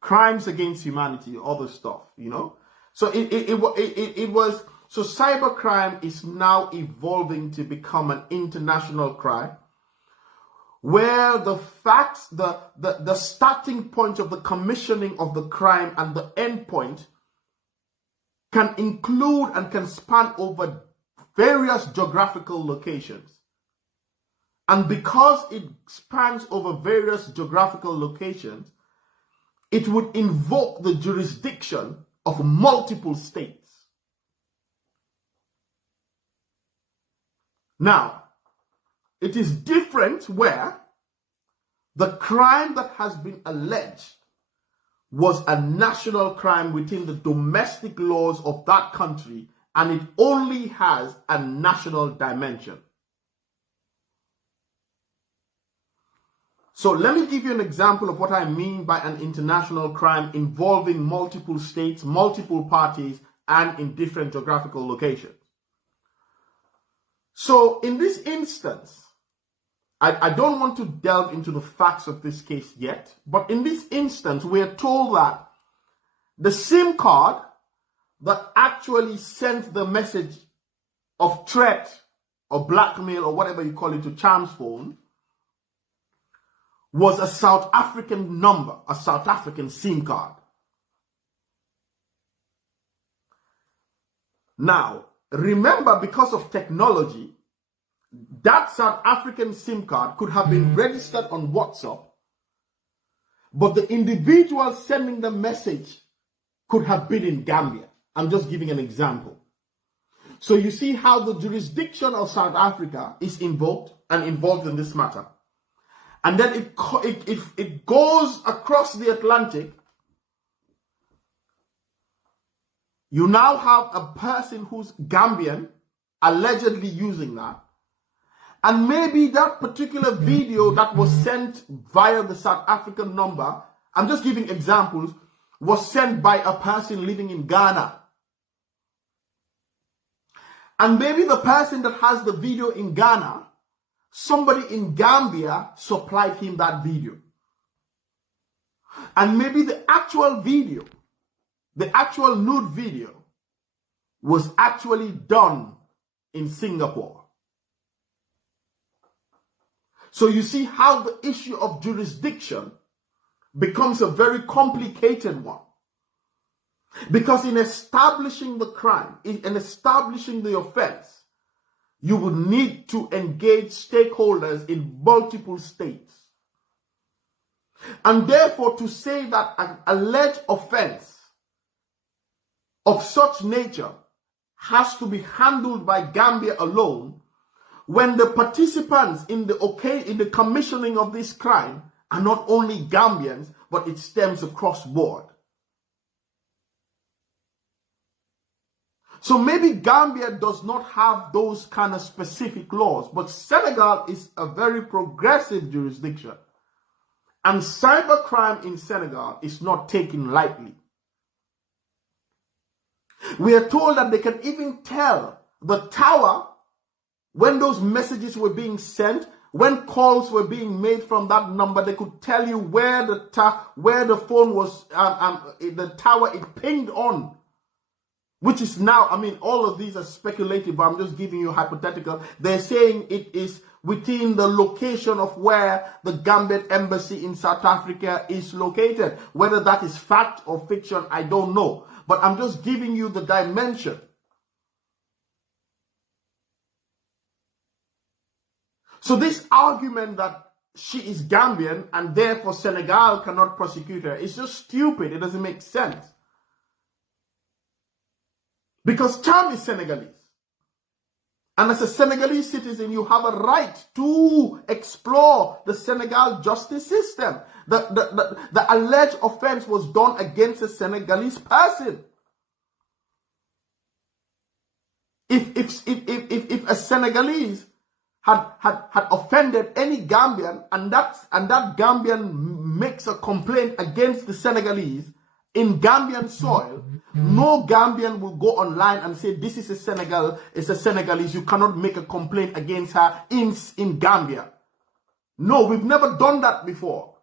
Crimes against humanity, other stuff, So it was, So cybercrime is now evolving to become an international crime, where the facts, the starting point of the commissioning of the crime and the end point can include and can span over various geographical locations. And because it spans over various geographical locations, it would invoke the jurisdiction of multiple states. Now, it is different where the crime that has been alleged was a national crime within the domestic laws of that country, and it only has a national dimension. So let me give you an example of what I mean by an international crime involving multiple states, multiple parties, and in different geographical locations. So in this instance, I don't want to delve into the facts of this case yet, but in this instance, we are told that the SIM card that actually sent the message of threat or blackmail or whatever you call it to Cham's phone was a South African number, a South African SIM card. Now, remember, because of technology, that South African SIM card could have been registered on WhatsApp, but the individual sending the message could have been in Gambia. I'm just giving an example. So you see how the jurisdiction of South Africa is invoked and involved in this matter. And then it goes across the Atlantic. You now have a person who's Gambian allegedly using that. And maybe that particular video that was sent via the South African number, I'm just giving examples, was sent by a person living in Ghana. And maybe the person that has the video in Ghana, somebody in Gambia supplied him that video. And maybe the actual video, the actual nude video, was actually done in Singapore. So you see how the issue of jurisdiction becomes a very complicated one. Because in establishing the crime, in establishing the offense, you would need to engage stakeholders in multiple states. And therefore, to say that an alleged offense of such nature has to be handled by Gambia alone, when the participants in the commissioning of this crime are not only Gambians, but it stems across board. So maybe Gambia does not have those kind of specific laws, but Senegal is a very progressive jurisdiction. And cybercrime in Senegal is not taken lightly. We are told that they can even tell the tower when those messages were being sent, when calls were being made from that number, they could tell you where the phone was, the tower it pinged on. Which is now, I mean, all of these are speculative, but I'm just giving you a hypothetical. They're saying it is within the location of where the Gambian embassy in South Africa is located. Whether that is fact or fiction, I don't know. But I'm just giving you the dimension. So this argument that she is Gambian and therefore Senegal cannot prosecute her is just stupid. It doesn't make sense. Because Cham is Senegalese. And as a Senegalese citizen, you have a right to explore the Senegal justice system. The alleged offense was done against a Senegalese person. If a Senegalese had offended any Gambian and that Gambian makes a complaint against the Senegalese in Gambian soil, no Gambian will go online and say this is a Senegalese, you cannot make a complaint against her in Gambia. No, we've never done that before.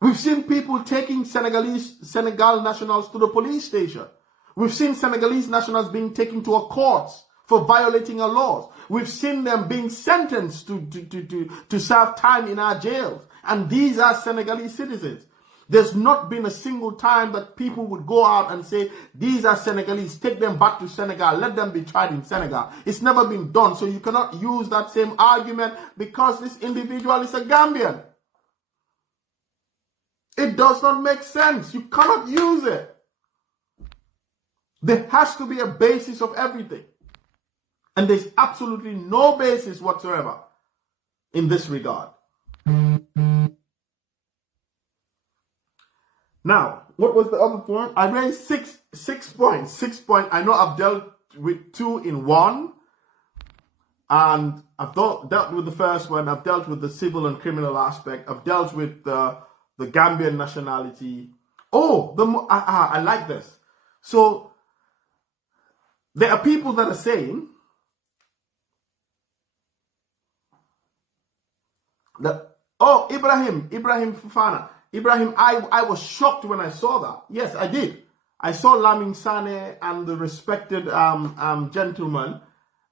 We've seen people taking Senegal nationals to the police station. We've seen Senegalese nationals being taken to a court for violating our laws. We've seen them being sentenced to serve time in our jails. And these are Senegalese citizens. There's not been a single time that people would go out and say, these are Senegalese, take them back to Senegal, let them be tried in Senegal. It's never been done, so you cannot use that same argument because this individual is a Gambian. It does not make sense. You cannot use it. There has to be a basis of everything. And there's absolutely no basis whatsoever in this regard. Now, what was the other point? I raised six points. 6 points. I know I've dealt with 2 in 1. And I've dealt with the first one. I've dealt with the civil and criminal aspect. I've dealt with the Gambian nationality. Oh, I like this. So, there are people that are saying that, oh, Ibrahim Fufana. Ibrahim, I was shocked when I saw that. Yes, I did. I saw Lamin Sane and the respected gentleman,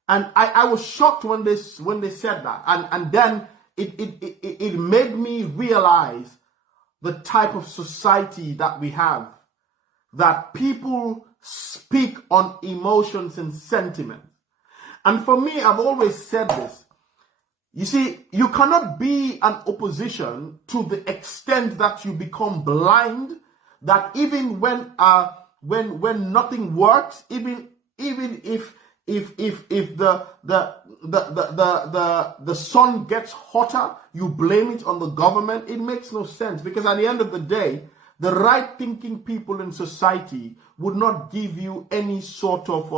and I was shocked when they said that. And then it made me realize the type of society that we have, that people speak on emotions and sentiments. And for me, I've always said this. You see, you cannot be an opposition to the extent that you become blind, that even when nothing works, even if the sun gets hotter, you blame it on the government. It makes no sense, because at the end of the day, the right thinking people in society would not give you any sort of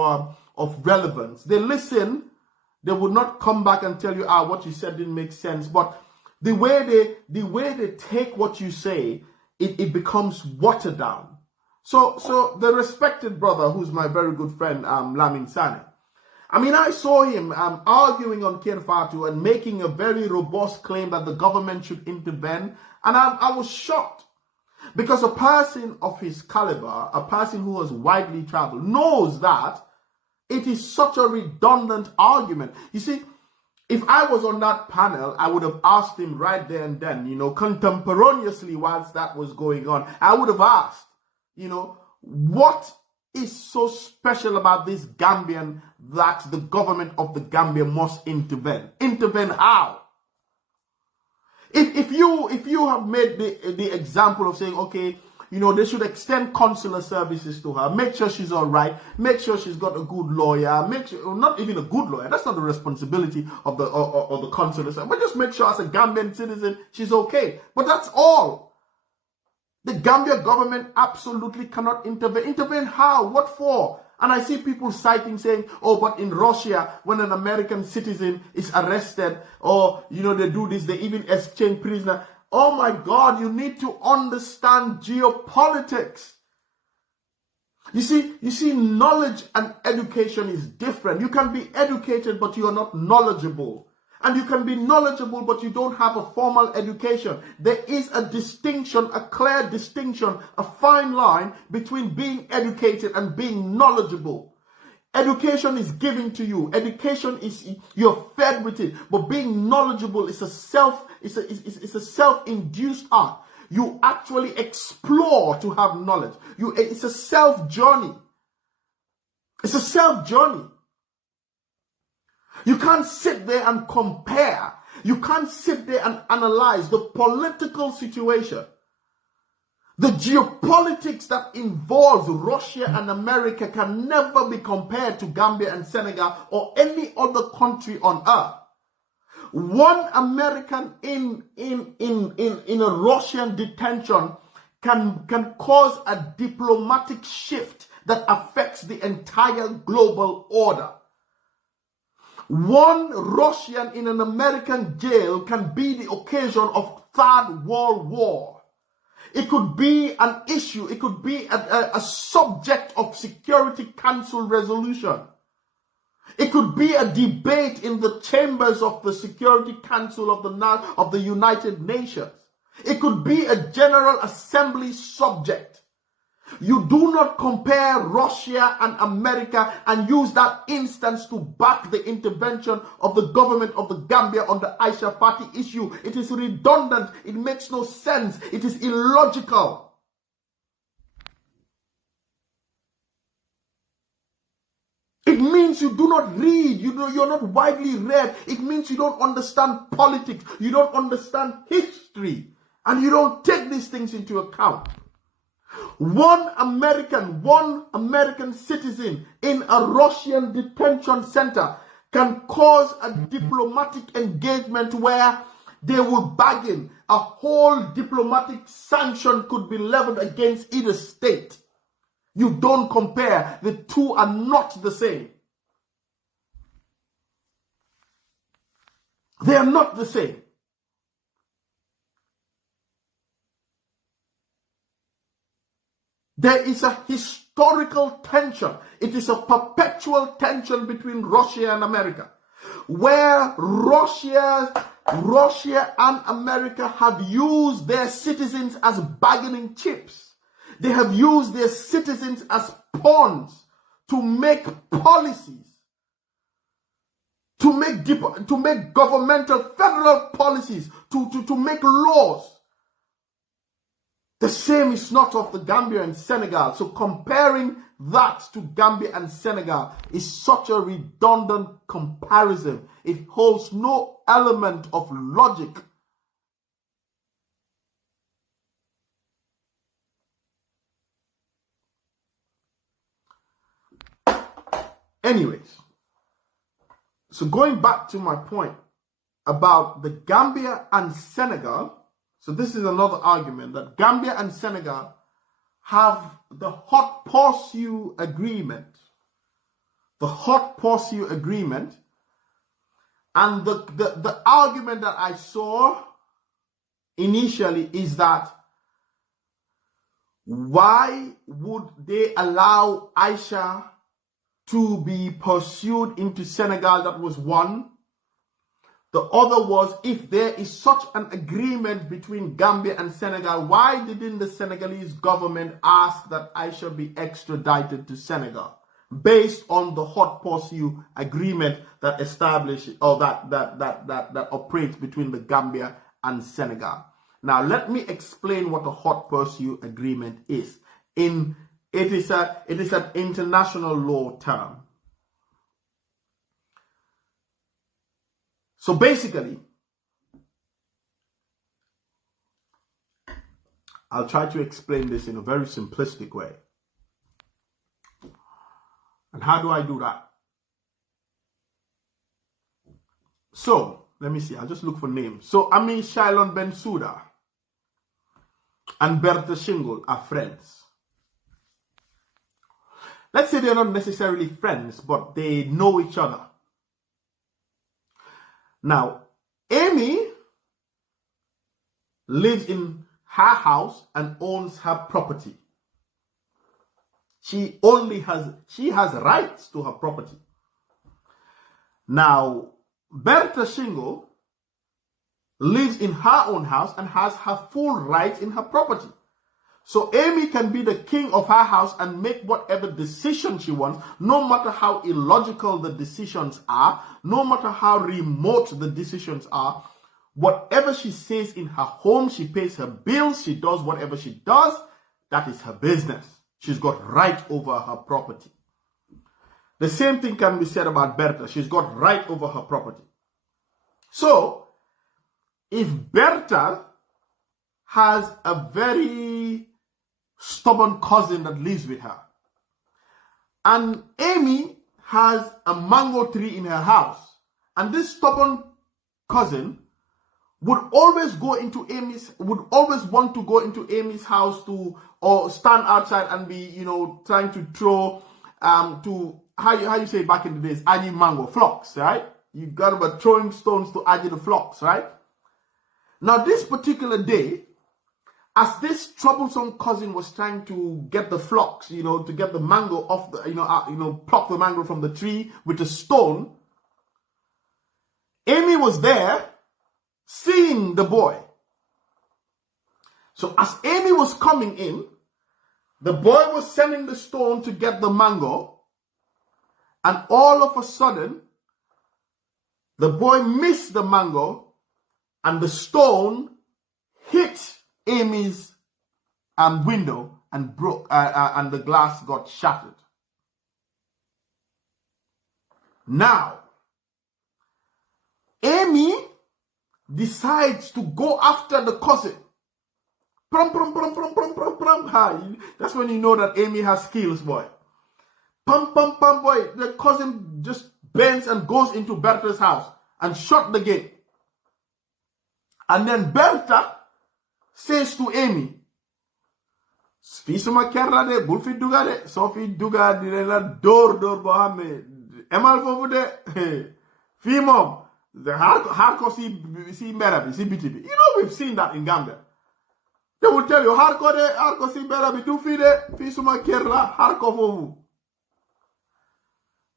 relevance. They listen. They would not come back and tell you, what you said didn't make sense. But the way they take what you say, it becomes watered down. So the respected brother, who's my very good friend, Lamin Sane, I mean, I saw him arguing on Kirfatu and making a very robust claim that the government should intervene. And I was shocked, because a person of his caliber, a person who has widely traveled, knows that it is such a redundant argument. You see, if I was on that panel, I would have asked him right there and then, contemporaneously whilst that was going on, I would have asked, what is so special about this Gambian that the government of the Gambia must intervene? Intervene how? If you have made the example of saying, okay, they should extend consular services to her, make sure she's all right, make sure she's got a good lawyer, make sure, not even a good lawyer, that's not the responsibility of the consular service, but just make sure as a Gambian citizen, she's okay. But that's all. The Gambia government absolutely cannot intervene. Intervene how? What for? And I see people citing, saying, oh, but in Russia, when an American citizen is arrested, or, they do this, they even exchange prisoner. Oh my God, you need to understand geopolitics. You see, knowledge and education is different. You can be educated, but you are not knowledgeable. And you can be knowledgeable, but you don't have a formal education. There is a distinction, a clear distinction, a fine line between being educated and being knowledgeable. Education is given to you. Education is, you're fed with it. But being knowledgeable is a self-induced art. You actually explore to have knowledge. It's a self-journey. It's a self-journey. You can't sit there and compare. You can't sit there and analyze the political situation. The geopolitics that involves Russia and America can never be compared to Gambia and Senegal or any other country on earth. One American in a Russian detention can cause a diplomatic shift that affects the entire global order. One Russian in an American jail can be the occasion of Third World War. It could be an issue. It could be a subject of Security Council resolution. It could be a debate in the chambers of the Security Council of the United Nations. It could be a General Assembly subject. You do not compare Russia and America and use that instance to back the intervention of the government of the Gambia on the Aisha party issue. It is redundant. It makes no sense. It is illogical. It means you do not read. You're not widely read. It means you don't understand politics. You don't understand history. And you don't take these things into account. One American citizen in a Russian detention center can cause a diplomatic engagement where they will bargain. A whole diplomatic sanction could be leveled against either state. You don't compare. The two are not the same. They are not the same. There is a historical tension. It is a perpetual tension between Russia and America, where Russia and America have used their citizens as bargaining chips. They have used their citizens as pawns to make policies, to make governmental federal policies, to make laws. The same is not of the Gambia and Senegal. So comparing that to Gambia and Senegal is such a redundant comparison. It holds no element of logic. Anyways, so going back to my point about the Gambia and Senegal, so this is another argument that Gambia and Senegal have the hot pursuit agreement. The hot pursuit agreement. And the argument that I saw initially is that why would they allow Aisha to be pursued into Senegal? That was one. The other was, if there is such an agreement between Gambia and Senegal, why didn't the Senegalese government ask that Aisha be extradited to Senegal based on the hot pursuit agreement that establishes or that operates between the Gambia and Senegal? Now, let me explain what a hot pursuit agreement is. It is an international law term. So basically, I'll try to explain this in a very simplistic way. And how do I do that? So, let me see. I'll just look for names. So, Ami Shailon Bensouda and Bertha Shingle are friends. Let's say they're not necessarily friends, but they know each other. Now, Amy lives in her house and owns her property. She has rights to her property. Now, Bertha Shingle lives in her own house and has her full rights in her property. So Amy can be the king of her house and make whatever decision she wants, no matter how illogical the decisions are, no matter how remote the decisions are. Whatever she says in her home, she pays her bills, she does whatever she does, that is her business. She's got right over her property. The same thing can be said about Bertha. She's got right over her property. So, if Bertha has a very stubborn cousin that lives with her, and Amy has a mango tree in her house, and this stubborn cousin would always want to go into Amy's house or stand outside and be, trying to throw, how you say back in the days, Aji mango, flocks, right? You got about throwing stones to Aji the flocks, right? Now this particular day, as this troublesome cousin was trying to get the flocks, to get the mango off the, pluck the mango from the tree with a stone, Amy was there seeing the boy. So as Amy was coming in, The boy was sending the stone to get the mango, and all of a sudden, the boy missed the mango, and the stone hit Amy's window and broke, and the glass got shattered. Now, Amy decides to go after the cousin. That's when you know that Amy has skills, boy. Boy. The cousin just bends and goes into Bertha's house and shut the gate. And then Bertha says to Amy, Fisuma kerra de bulfi duga de sofi duga direla door bohame emal fofu de fi mom the hardcore see merabi see BTB. You know, we've seen that in Gambia. They will tell you hardcore see merabi tu fi de fisuma kerra hardcore fofu.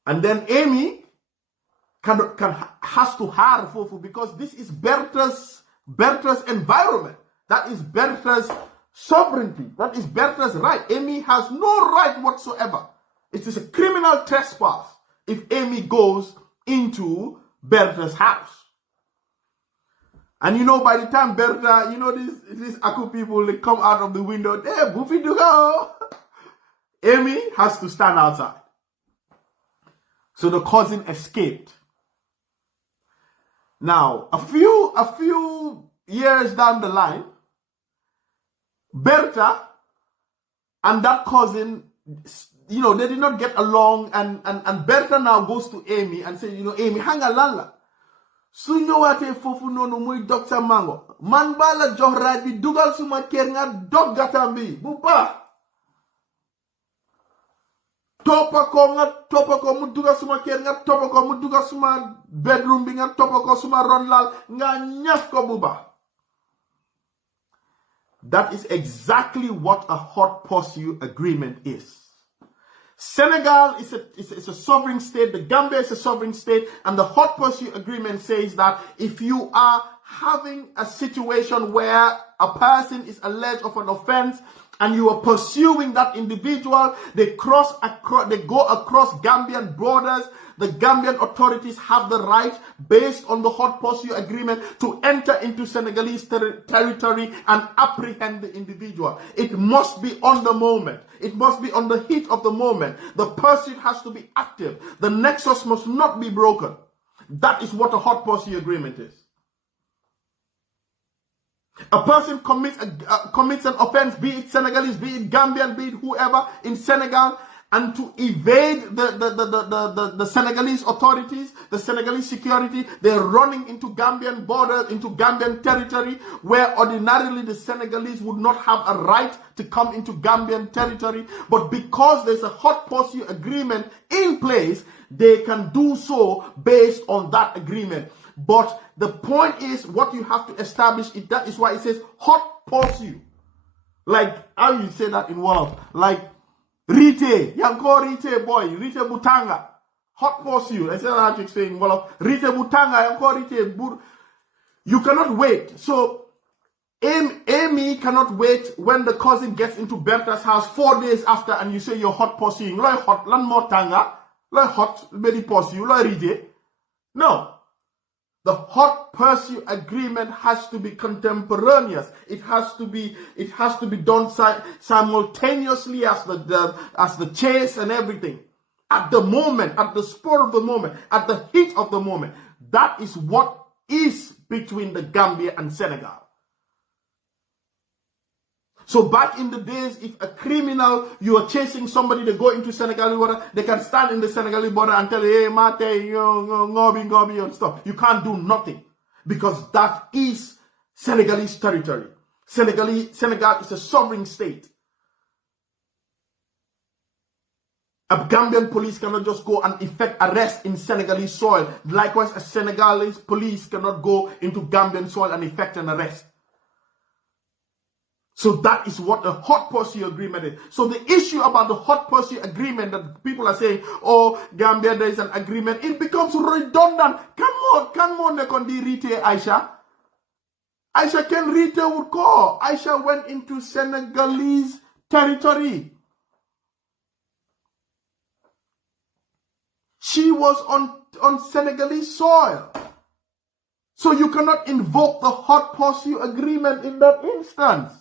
And then Amy has to hire fofu because this is Bertha's environment. That is Bertha's sovereignty. That is Bertha's right. Amy has no right whatsoever. It is a criminal trespass if Amy goes into Bertha's house. And you know, by the time Bertha, you know, these Aku people, they come out of the window, hey, Buffy to go. Amy has to stand outside. So the cousin escaped. Now, a few years down the line, Bertha and that cousin, you know, they did not get along, and Bertha now goes to Amy and says, you know, Amy, hanga lala. Sunyo wate fofu no muy Dr. Mango. Man bala johra bi dugal suma ker nga dog gatambi. Bupa. Topa ko mu dugal suma ker nga topa ko mu dugal suma bedroom bi nga topa ko suma ronlal nga nyaf ko buba. That is exactly what a hot pursuit agreement is. Senegal is a sovereign state. The Gambia is a sovereign state. And the hot pursuit agreement says that if you are having a situation where a person is alleged of an offense and you are pursuing that individual, they go across Gambian borders. The Gambian authorities have the right, based on the hot pursuit agreement, to enter into Senegalese territory and apprehend the individual. It must be on the moment. It must be on the heat of the moment. The pursuit has to be active. The nexus must not be broken. That is what a hot pursuit agreement is. A person commits an offense, be it Senegalese, be it Gambian, be it whoever in Senegal, and to evade the Senegalese authorities, the Senegalese security, they're running into Gambian borders, into Gambian territory, where ordinarily the Senegalese would not have a right to come into Gambian territory. But because there's a hot pursuit agreement in place, they can do so based on that agreement. But the point is, what you have to establish, that is why it says hot pursuit. Like, how you say that in Wolof? Like, Rite, Yanko Rite boy, Rite Butanga. Hot pursuit. I said how to explain Wolof. Rite Butanga, Yanko Rite. You cannot wait. So, Amy cannot wait when the cousin gets into Bertha's house 4 days after and you say you're hot pursuing. Like hot, lan more tanga. Like hot, very pursuit. Like Rite. No. The hot pursuit agreement has to be contemporaneous. It has to be done simultaneously as the chase and everything. At the moment, at the spur of the moment, at the heat of the moment. That is what is between the Gambia and Senegal. So back in the days, if a criminal, you are chasing somebody, they go into Senegalese border, they can stand in the Senegalese border and tell you, hey, mate, ngobi, and stuff. You can't do nothing because that is Senegalese territory. Senegal is a sovereign state. A Gambian police cannot just go and effect arrest in Senegalese soil. Likewise, a Senegalese police cannot go into Gambian soil and effect an arrest. So that is what a hot pursuit agreement is. So the issue about the hot pursuit agreement that people are saying, oh, Gambia, there is an agreement, it becomes redundant. Come on, Rite, Aisha. Aisha can Rite would call. Aisha went into Senegalese territory. She was on Senegalese soil. So you cannot invoke the hot pursuit agreement in that instance.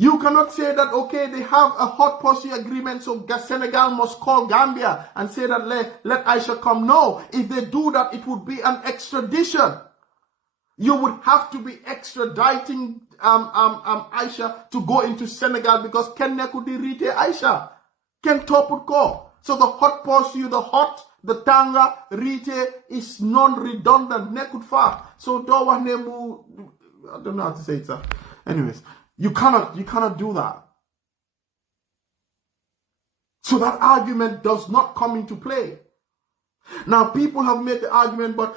You cannot say that, okay, they have a hot pursuit agreement, so Senegal must call Gambia and say that let Aisha come. No, if they do that, it would be an extradition. You would have to be extraditing Aisha to go into Senegal because Kenya could rete Aisha. Ken Toput ko. So the hot pursuit, the tanga, rete is non-redundant. Nekut fa. So do I don't know how to say it, sir. Anyways. You cannot do that. So that argument does not come into play. Now, people have made the argument, but,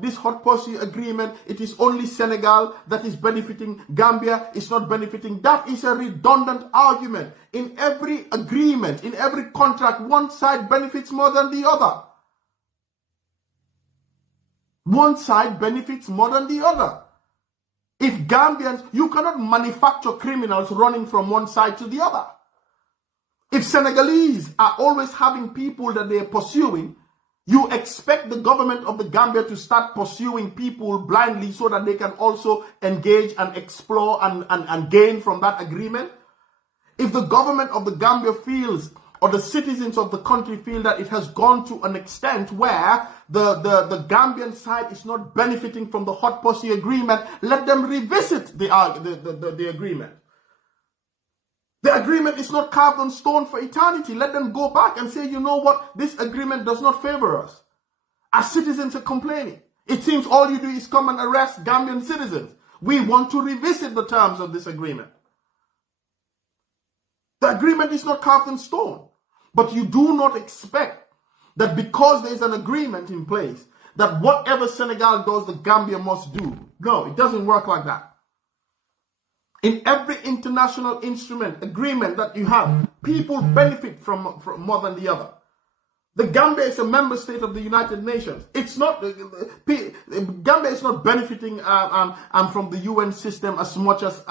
this hot pursuit agreement, it is only Senegal that is benefiting, Gambia is not benefiting. That is a redundant argument. In every agreement, in every contract, one side benefits more than the other. One side benefits more than the other. If Gambians, you cannot manufacture criminals running from one side to the other. If Senegalese are always having people that they're pursuing, you expect the government of the Gambia to start pursuing people blindly so that they can also engage and explore and gain from that agreement. If the government of the Gambia feels, or the citizens of the country feel that it has gone to an extent where the Gambian side is not benefiting from the hot pursuit agreement, let them revisit the agreement. The agreement is not carved on stone for eternity. Let them go back and say, you know what, this agreement does not favor us. As citizens are complaining. It seems all you do is come and arrest Gambian citizens. We want to revisit the terms of this agreement. The agreement is not carved in stone. But you do not expect that because there is an agreement in place, that whatever Senegal does, the Gambia must do. No, it doesn't work like that. In every international instrument, agreement that you have, people benefit from more than the other. The Gambia is a member state of the United Nations. It's not, Gambia is not benefiting from the UN system as much as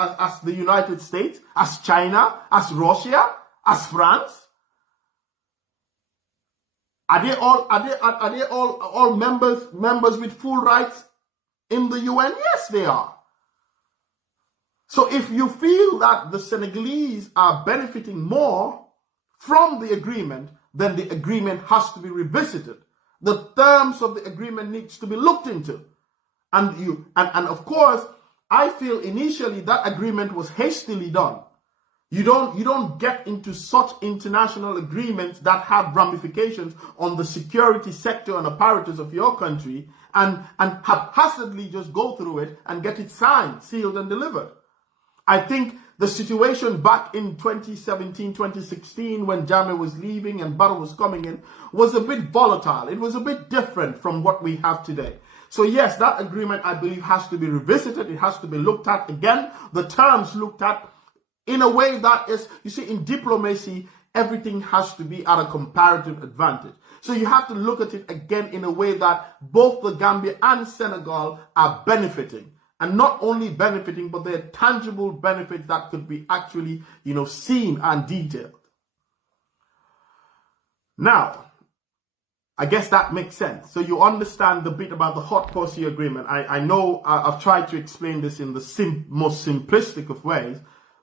the United States, as China, as Russia, as France. Are they all members with full rights in the UN? Yes, they are. So if you feel that the Senegalese are benefiting more from the agreement, then the agreement has to be revisited. The terms of the agreement needs to be looked into. And of course, I feel initially that agreement was hastily done. You don't get into such international agreements that have ramifications on the security sector and apparatus of your country and haphazardly just go through it and get it signed, sealed, and delivered. I think the situation back in 2017, 2016, when Jammeh was leaving and Barrow was coming in, was a bit volatile. It was a bit different from what we have today. So yes, that agreement, I believe, has to be revisited. It has to be looked at again. The terms looked at in a way that is, you see, in diplomacy, everything has to be at a comparative advantage. So you have to look at it again in a way that both the Gambia and Senegal are benefiting. And not only benefiting, but there are tangible benefits that could be actually, seen and detailed. Now, I guess that makes sense. So you understand the bit about the hot pursuit agreement. I know I've tried to explain this in the most simplistic of ways.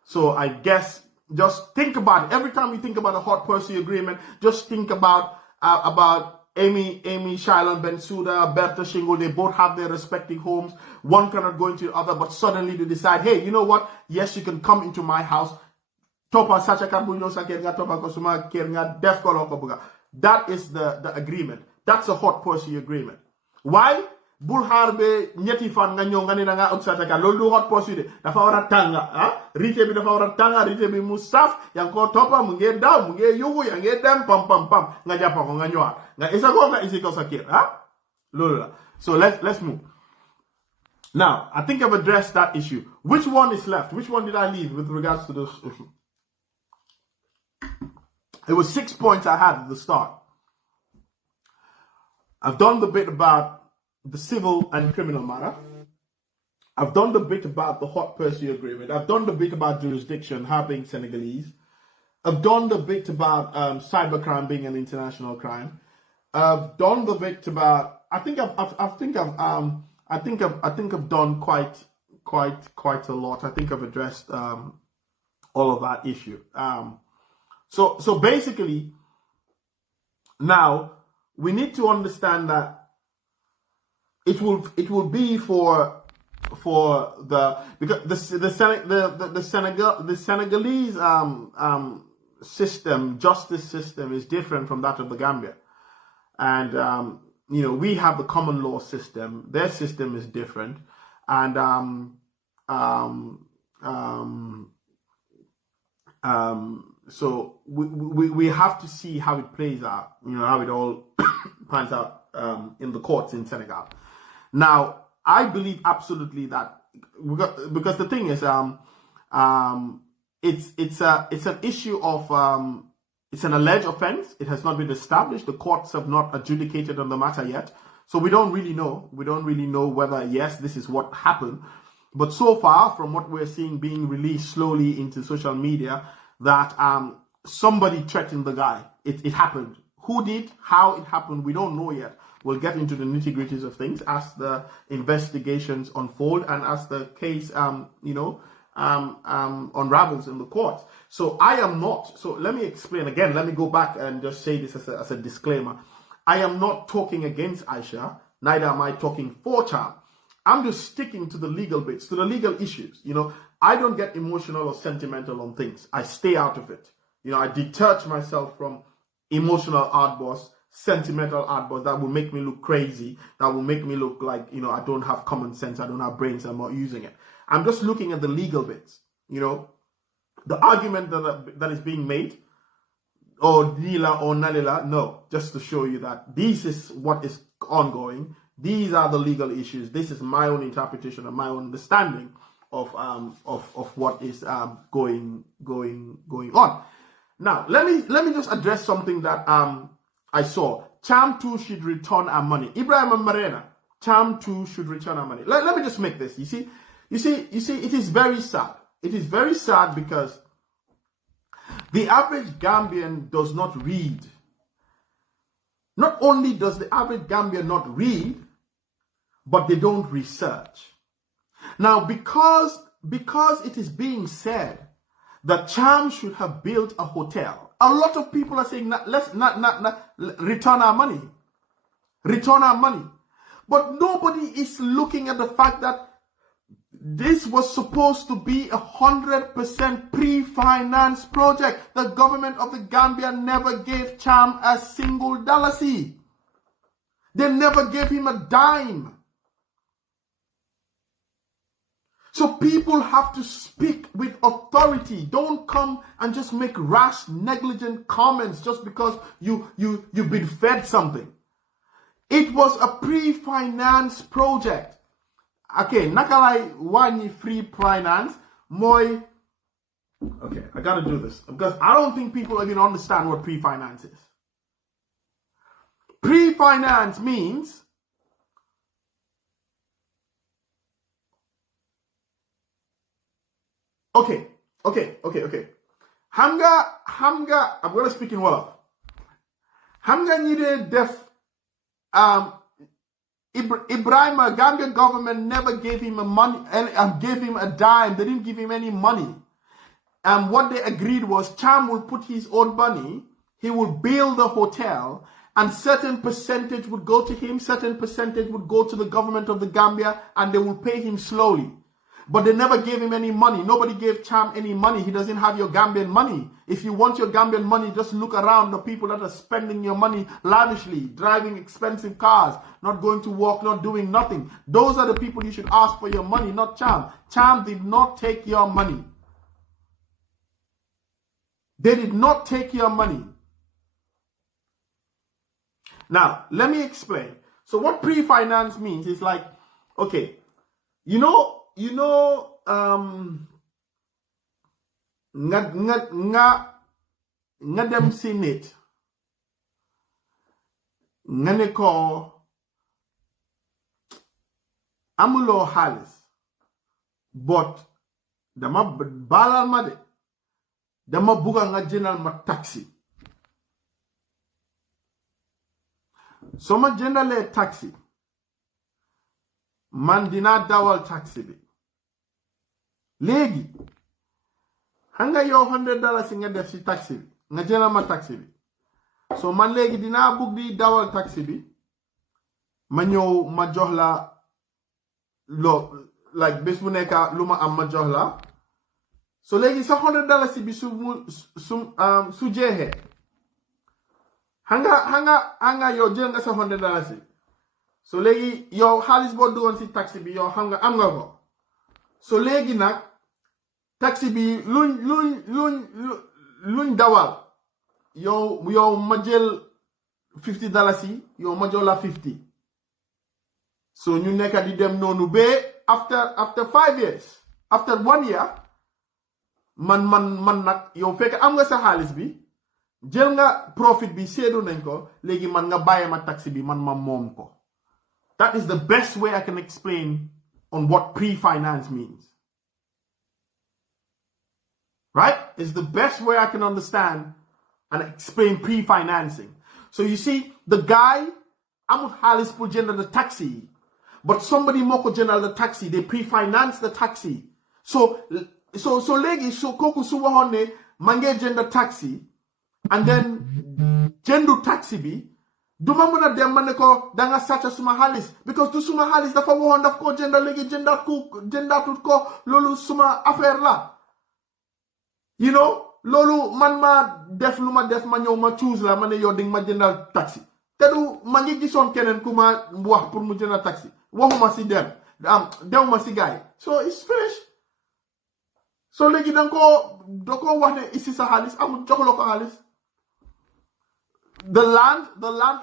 So I guess just think about it. Every time you think about a hot pursuit agreement, just think about Amy, Shylon Bensouda, Bertha Shingo. They both have their respective homes. One cannot go into the other, but suddenly they decide, hey, you know what? Yes, you can come into my house. That is the agreement. That's a hot pursuit agreement. Why? Bulharbe nyeti fan nga ñoo nga ne nga oksata ka lolu hot pursuit dafa wara tanga rite bi dafa wara tanga rite bi musaf yang ko topa mu nge daw mu nge yugu yang nge dem pam nga jappa ko nga ñëwaat nga isa ko nga isi ko sa kër lolu la. So let's move. Now, I think I've addressed that issue. Which one is left? Which one did I leave with regards to this issue? It was 6 points I had at the start. I've done the bit about the civil and criminal matter. I've done the bit about the hot pursuit agreement. I've done the bit about jurisdiction, her being Senegalese. I've done the bit about cybercrime being an international crime. I've done the bit about. I think I've done quite a lot. I think I've addressed all of that issue. So basically, now we need to understand that it will be for the because the Senegalese justice system is different from that of the Gambia, and we have the common law system. Their system is different, and so we have to see how it plays out. How it all pans out in the courts in Senegal. Now, I believe absolutely that because the thing is, it's an issue of it's an alleged offense. It has not been established. The courts have not adjudicated on the matter yet, so we don't really know. We don't really know whether yes, this is what happened. But so far, from what we're seeing being released slowly into social media, that somebody threatened the guy. It happened. Who did? How it happened? We don't know yet. We'll get into the nitty-gritties of things as the investigations unfold and as the case, unravels in the courts. So I am not. So let me explain again. Let me go back and just say this as a disclaimer. I am not talking against Aisha. Neither am I talking for Charm. I'm just sticking to the legal bits, to the legal issues. I don't get emotional or sentimental on things. I stay out of it. I detach myself from emotional outbursts, sentimental outbursts that will make me look crazy, that will make me look like, I don't have common sense, I don't have brains, I'm not using it. I'm just looking at the legal bits, the argument that is being made, or Nila or Nalila, no, just to show you that this is what is ongoing. These are the legal issues. This is my own interpretation and my own understanding of what is going on. Now, let me just address something that I saw. Cham too should return our money. Ibrahim and Marina, Cham too should return our money. Let me just make this. You see, it is very sad. It is very sad because the average Gambian does not read. Not only does the average Gambian not read, but they don't research. Now, because it is being said that Cham should have built a hotel, a lot of people are saying, let's not return our money. Return our money. But nobody is looking at the fact that this was supposed to be 100% pre-financed project. The government of the Gambia never gave Cham a single dollar. They never gave him a dime. So people have to speak with authority. Don't come and just make rash, negligent comments just because you've been fed something. It was a pre-financed project. Okay, nakalai wani free finance, moi. Okay, I gotta do this because I don't think people even understand what pre-finance is. Pre-finance means Okay. Hamga, I'm going to speak in Wolof. Hamga needed def, Ibrahim, Gambia government never gave him gave him a dime. They didn't give him any money. And what they agreed was Cham will put his own money, he will build a hotel, and certain percentage would go to him, certain percentage would go to the government of the Gambia, and they will pay him slowly. But they never gave him any money. Nobody gave Cham any money. He doesn't have your Gambian money. If you want your Gambian money, just look around the people that are spending your money lavishly, driving expensive cars, not going to work, not doing nothing. Those are the people you should ask for your money, not Cham. Cham did not take your money. They did not take your money. Now, let me explain. So what pre-finance means is like, okay, nga dem si nit nga ne ko amulo halis but dama balal ma de dama buga nga jëndal ma taxi. So ma jëndalee taxi, man dina dawal taxi bi. Léegi hanga yow $100 nga def si taxi bi nga jëndal ma taxi bi. So man léegi dina bugg di dawal taxi bi, ma ñëw ma jox la like bés bu nekk lu ma am ma jox la. So léegi sa $100 bi su jeexee hanga yow jël nga sa $100. So léegi yow xaalis boo dugoon si taxi bi yow am nga ko. So léegi nag taxi bi luñ dawal yow ma jël $50 yow ma jox la 50. So ñu nekk di dem noonu ba after 5 years, after 1 year, man nag yow fekk am nga sa xaalis bi, jël nga profit bi séedu nañ ko, léegi man nga bàyyi ma taxi bi man ma moom ko. That is the best way I can explain on what pre-finance means. Right? It's the best way I can understand and explain pre-financing. So you see, the guy, amul xaalis pour jënd the taxi, but somebody moko jëndal the taxi, they pre-finance the taxi. So léegi kooku su waxoon ne ma ngee jënd taxi and then jëndu taxi bi, duma mën a dem ma ne ko danga sàcca suma xaalis, because du suma xaalis dafa waxoon daf ko jënda, léegi jëndaatut ko, loolu suma affaire la. You know, loolu man ma def lu ma def, ma ñëw ma choose la, ma ne yow ding ma jëndal taxi. Te du ma ngi gisoon keneen ku ma wax pour mu jëndal taxi, waxuma si dewuma si gaay. So it's finished. So léegi da ko wax ne isi sa xaalis, amul joxuloo ko xaalis. The land,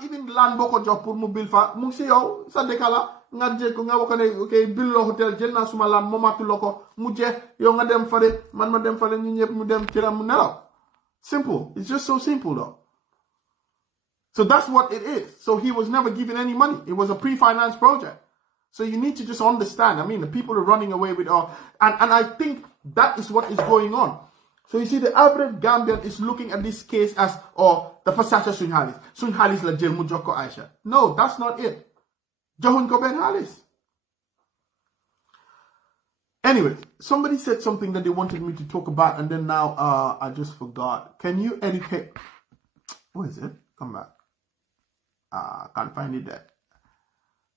even land boo ko jox pour mu bil fa, mu ngi si yow, sa dëkk la, nga jël ko nga wax ne ok bil loo hotel jël naa suma land moomatu loo ko, mu jeex, yow nga dem fale, man ma dem fale, ñu ñëpp mu dem këram mu nelaw. Simple. It's just so simple though. So that's what it is. So he was never given any money. It was a pre-financed project. So you need to just understand. I mean, the people are running away with all, and I think that is what is going on. So you see, the average Gambian is looking at this case as, the Fasacha Sunhalis. Sunhalis la jel mu joko Aisha. No, that's not it. Johun ko Ben Halis. Anyway, somebody said something that they wanted me to talk about, and then now I just forgot. Can you educate? What is it? Come back. Can't find it there.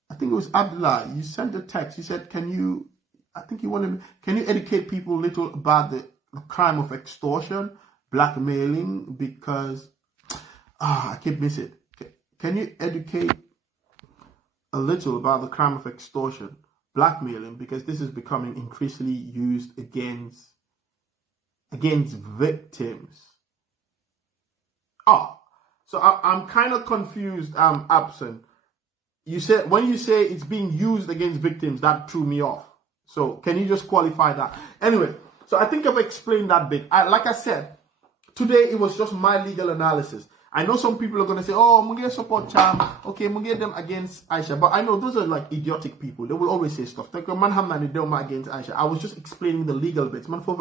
I think it was Abdullah. You sent a text. You said, can you educate people a little about the crime of extortion, blackmailing, because I keep missing it. Can you educate a little about the crime of extortion, blackmailing, because this is becoming increasingly used against victims? So I'm kind of confused, Absent. When you say it's being used against victims, that threw me off. So can you just qualify that? Anyway, so I think I've explained that bit. Like I said, today it was just my legal analysis. I know some people are going to say, oh, Mungia support Cham. Okay, Mungia them against Aisha. But I know those are like idiotic people. They will always say stuff. Like, man, Hamani, they against Aisha. I was just explaining the legal bits. Man, for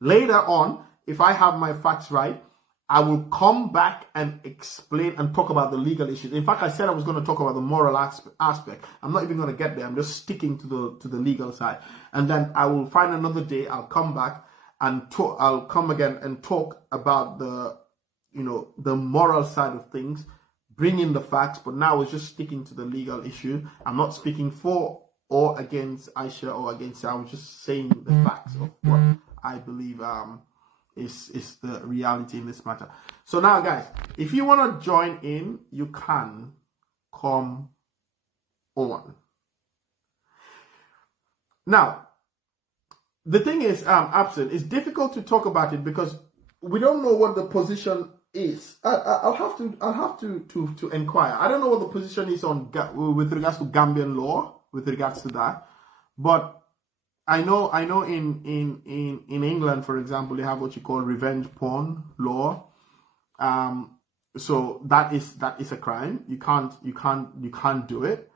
later on, if I have my facts right, I will come back and explain and talk about the legal issues. In fact, I said I was going to talk about the moral aspect. I'm not even going to get there. I'm just sticking to the legal side. And then I will find another day. I'll come back and talk. I'll come again and talk about the moral side of things, bring in the facts. But now it's just sticking to the legal issue. I'm not speaking for or against Aisha or against her. I was just saying the facts of what I believe is the reality in this matter. So now, guys, if you want to join in, you can come on. Now, the thing is, Absent, it's difficult to talk about it because we don't know what the position is. I'll have to inquire. I don't know what the position is on with regards to Gambian law, with regards to that, but I know in England, for example, they have what you call revenge porn law. So that is a crime. You can't do it.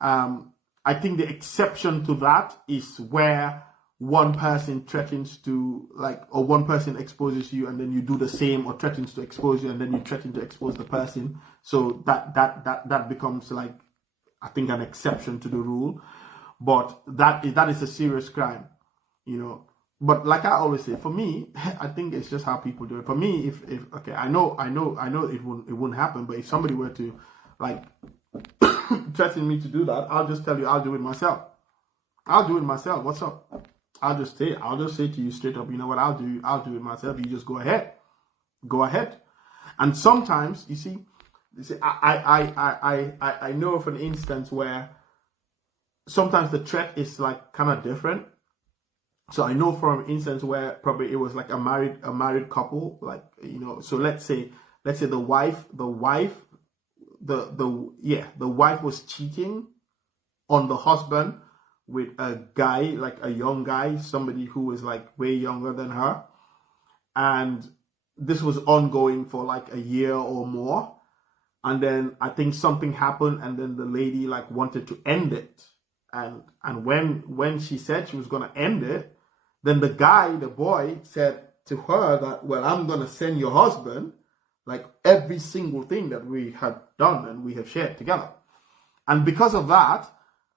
I think the exception to that is where one person threatens to or one person exposes you and then you do the same, or threatens to expose you and then you threaten to expose the person. So that becomes I think an exception to the rule. But that is a serious crime, But like I always say, for me, I think it's just how people do it. For me, if okay, I know it wouldn't happen, but if somebody were to threaten me to do that, I'll just tell you I'll do it myself. I'll do it myself. What's up? I'll just say to you straight up, you know what, I'll do it myself. You just go ahead. Go ahead. And sometimes, you see, I know of an instance where sometimes the threat is kind of different. So I know from an instance where probably it was a married couple, so let's say the wife was cheating on the husband with a guy, a young guy, somebody who was way younger than her. And this was ongoing for a year or more. And then I think something happened, and then the lady wanted to end it. And when she said she was going to end it, then the boy said to her that, well, I'm going to send your husband every single thing that we had done and we have shared together. And because of that,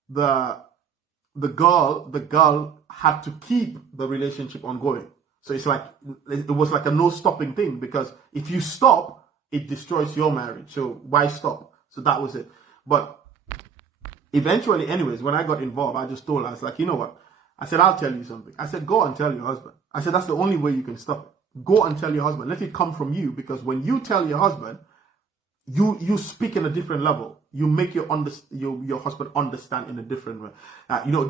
the girl had to keep the relationship ongoing. So it's it was a no stopping thing, because if you stop, it destroys your marriage. So why stop? So that was it. But eventually, anyways, when I got involved, I just told her, I was you know what? I said, I'll tell you something. I said, go and tell your husband. I said, that's the only way you can stop it. Go and tell your husband. Let it come from you, because when you tell your husband, you speak in a different level. You make your husband understand in a different way.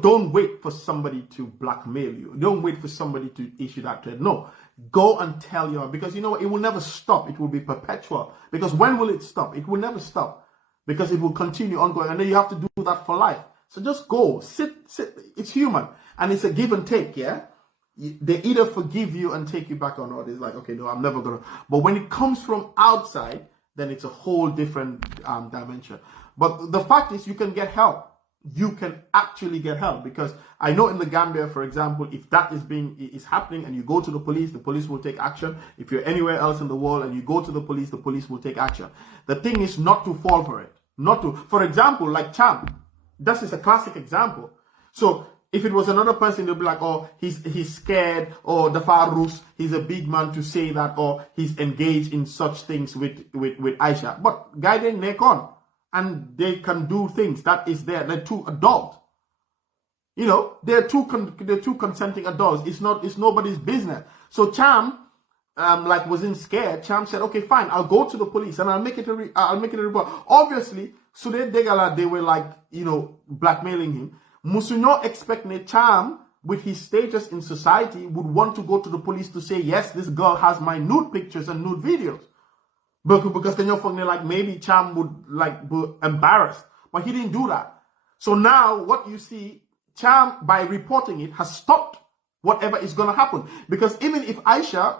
Don't wait for somebody to blackmail you. Don't wait for somebody to issue that threat. No, go and tell your, because you know what? It will never stop. It will be perpetual. Because when will it stop? It will never stop, because it will continue ongoing, and then you have to do that for life. So just go, sit. It's human, and it's a give and take. Yeah, they either forgive you and take you back on, or it's okay, no, I'm never gonna. But when it comes from outside, then it's a whole different dimension. But the fact is, you can get help. You can actually get help, because I know in the Gambia, for example, if that is happening and you go to the police will take action. If you're anywhere else in the world and you go to the police will take action. The thing is not to fall for it. Not to, for example, Cham. That is a classic example. So if it was another person, they'll be oh, he's scared, or the Farus, he's a big man to say that, or he's engaged in such things with Aisha. But guy they neck on, and they can do things. That is there. They're two adults. They're two consenting adults. It's nobody's business. So Cham, wasn't scared. Cham said, okay, fine, I'll go to the police and I'll make it a report. Obviously, so they were blackmailing him. Musuno expect ne Cham, with his status in society, would want to go to the police to say, yes, this girl has my nude pictures and nude videos. Because then you're maybe Cham would be embarrassed. But he didn't do that. So now what you see, Cham, by reporting it, has stopped whatever is going to happen. Because even if Aisha,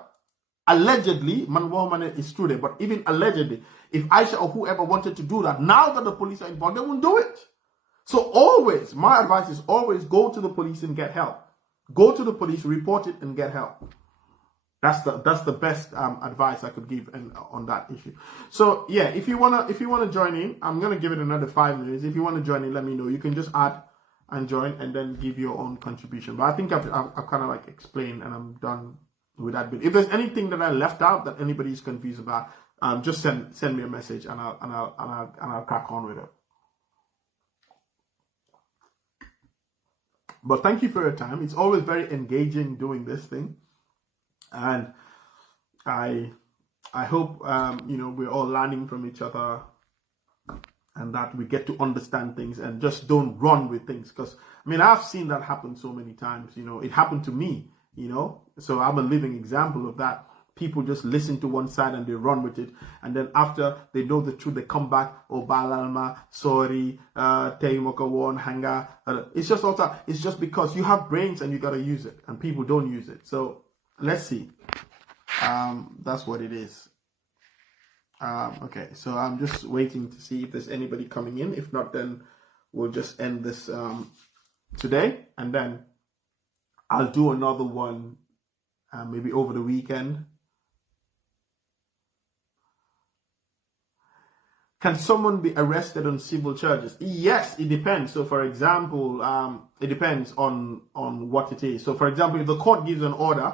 allegedly, man is true there, but even allegedly, if Aisha or whoever wanted to do that, now that the police are involved, they won't do it. So always, my advice is always go to the police and get help. Go to the police, report it, and get help. That's the best advice I could give on that issue. So yeah, if you wanna join in, I'm gonna give it another 5 minutes. If you wanna join in, let me know. You can just add and join, and then give your own contribution. But I think I've kind of explained, and I'm done with that bit. If there's anything that I left out that anybody is confused about, just send me a message, and I'll crack on with it. But thank you for your time. It's always very engaging doing this thing. And I hope, we're all learning from each other, and that we get to understand things and just don't run with things. Because, I've seen that happen so many times. It happened to me, So I'm a living example of that. People just listen to one side and they run with it. And then after they know the truth, they come back, oh, Balalma, sorry, Teimoka won, hanga. It's just because you have brains and you got to use it, and people don't use it. So let's see. That's what it is. Okay, so I'm just waiting to see if there's anybody coming in. If not, then we'll just end this today, and then I'll do another one maybe over the weekend. Can someone be arrested on civil charges? Yes, it depends. So, for example, it depends on what it is. So, for example, if the court gives an order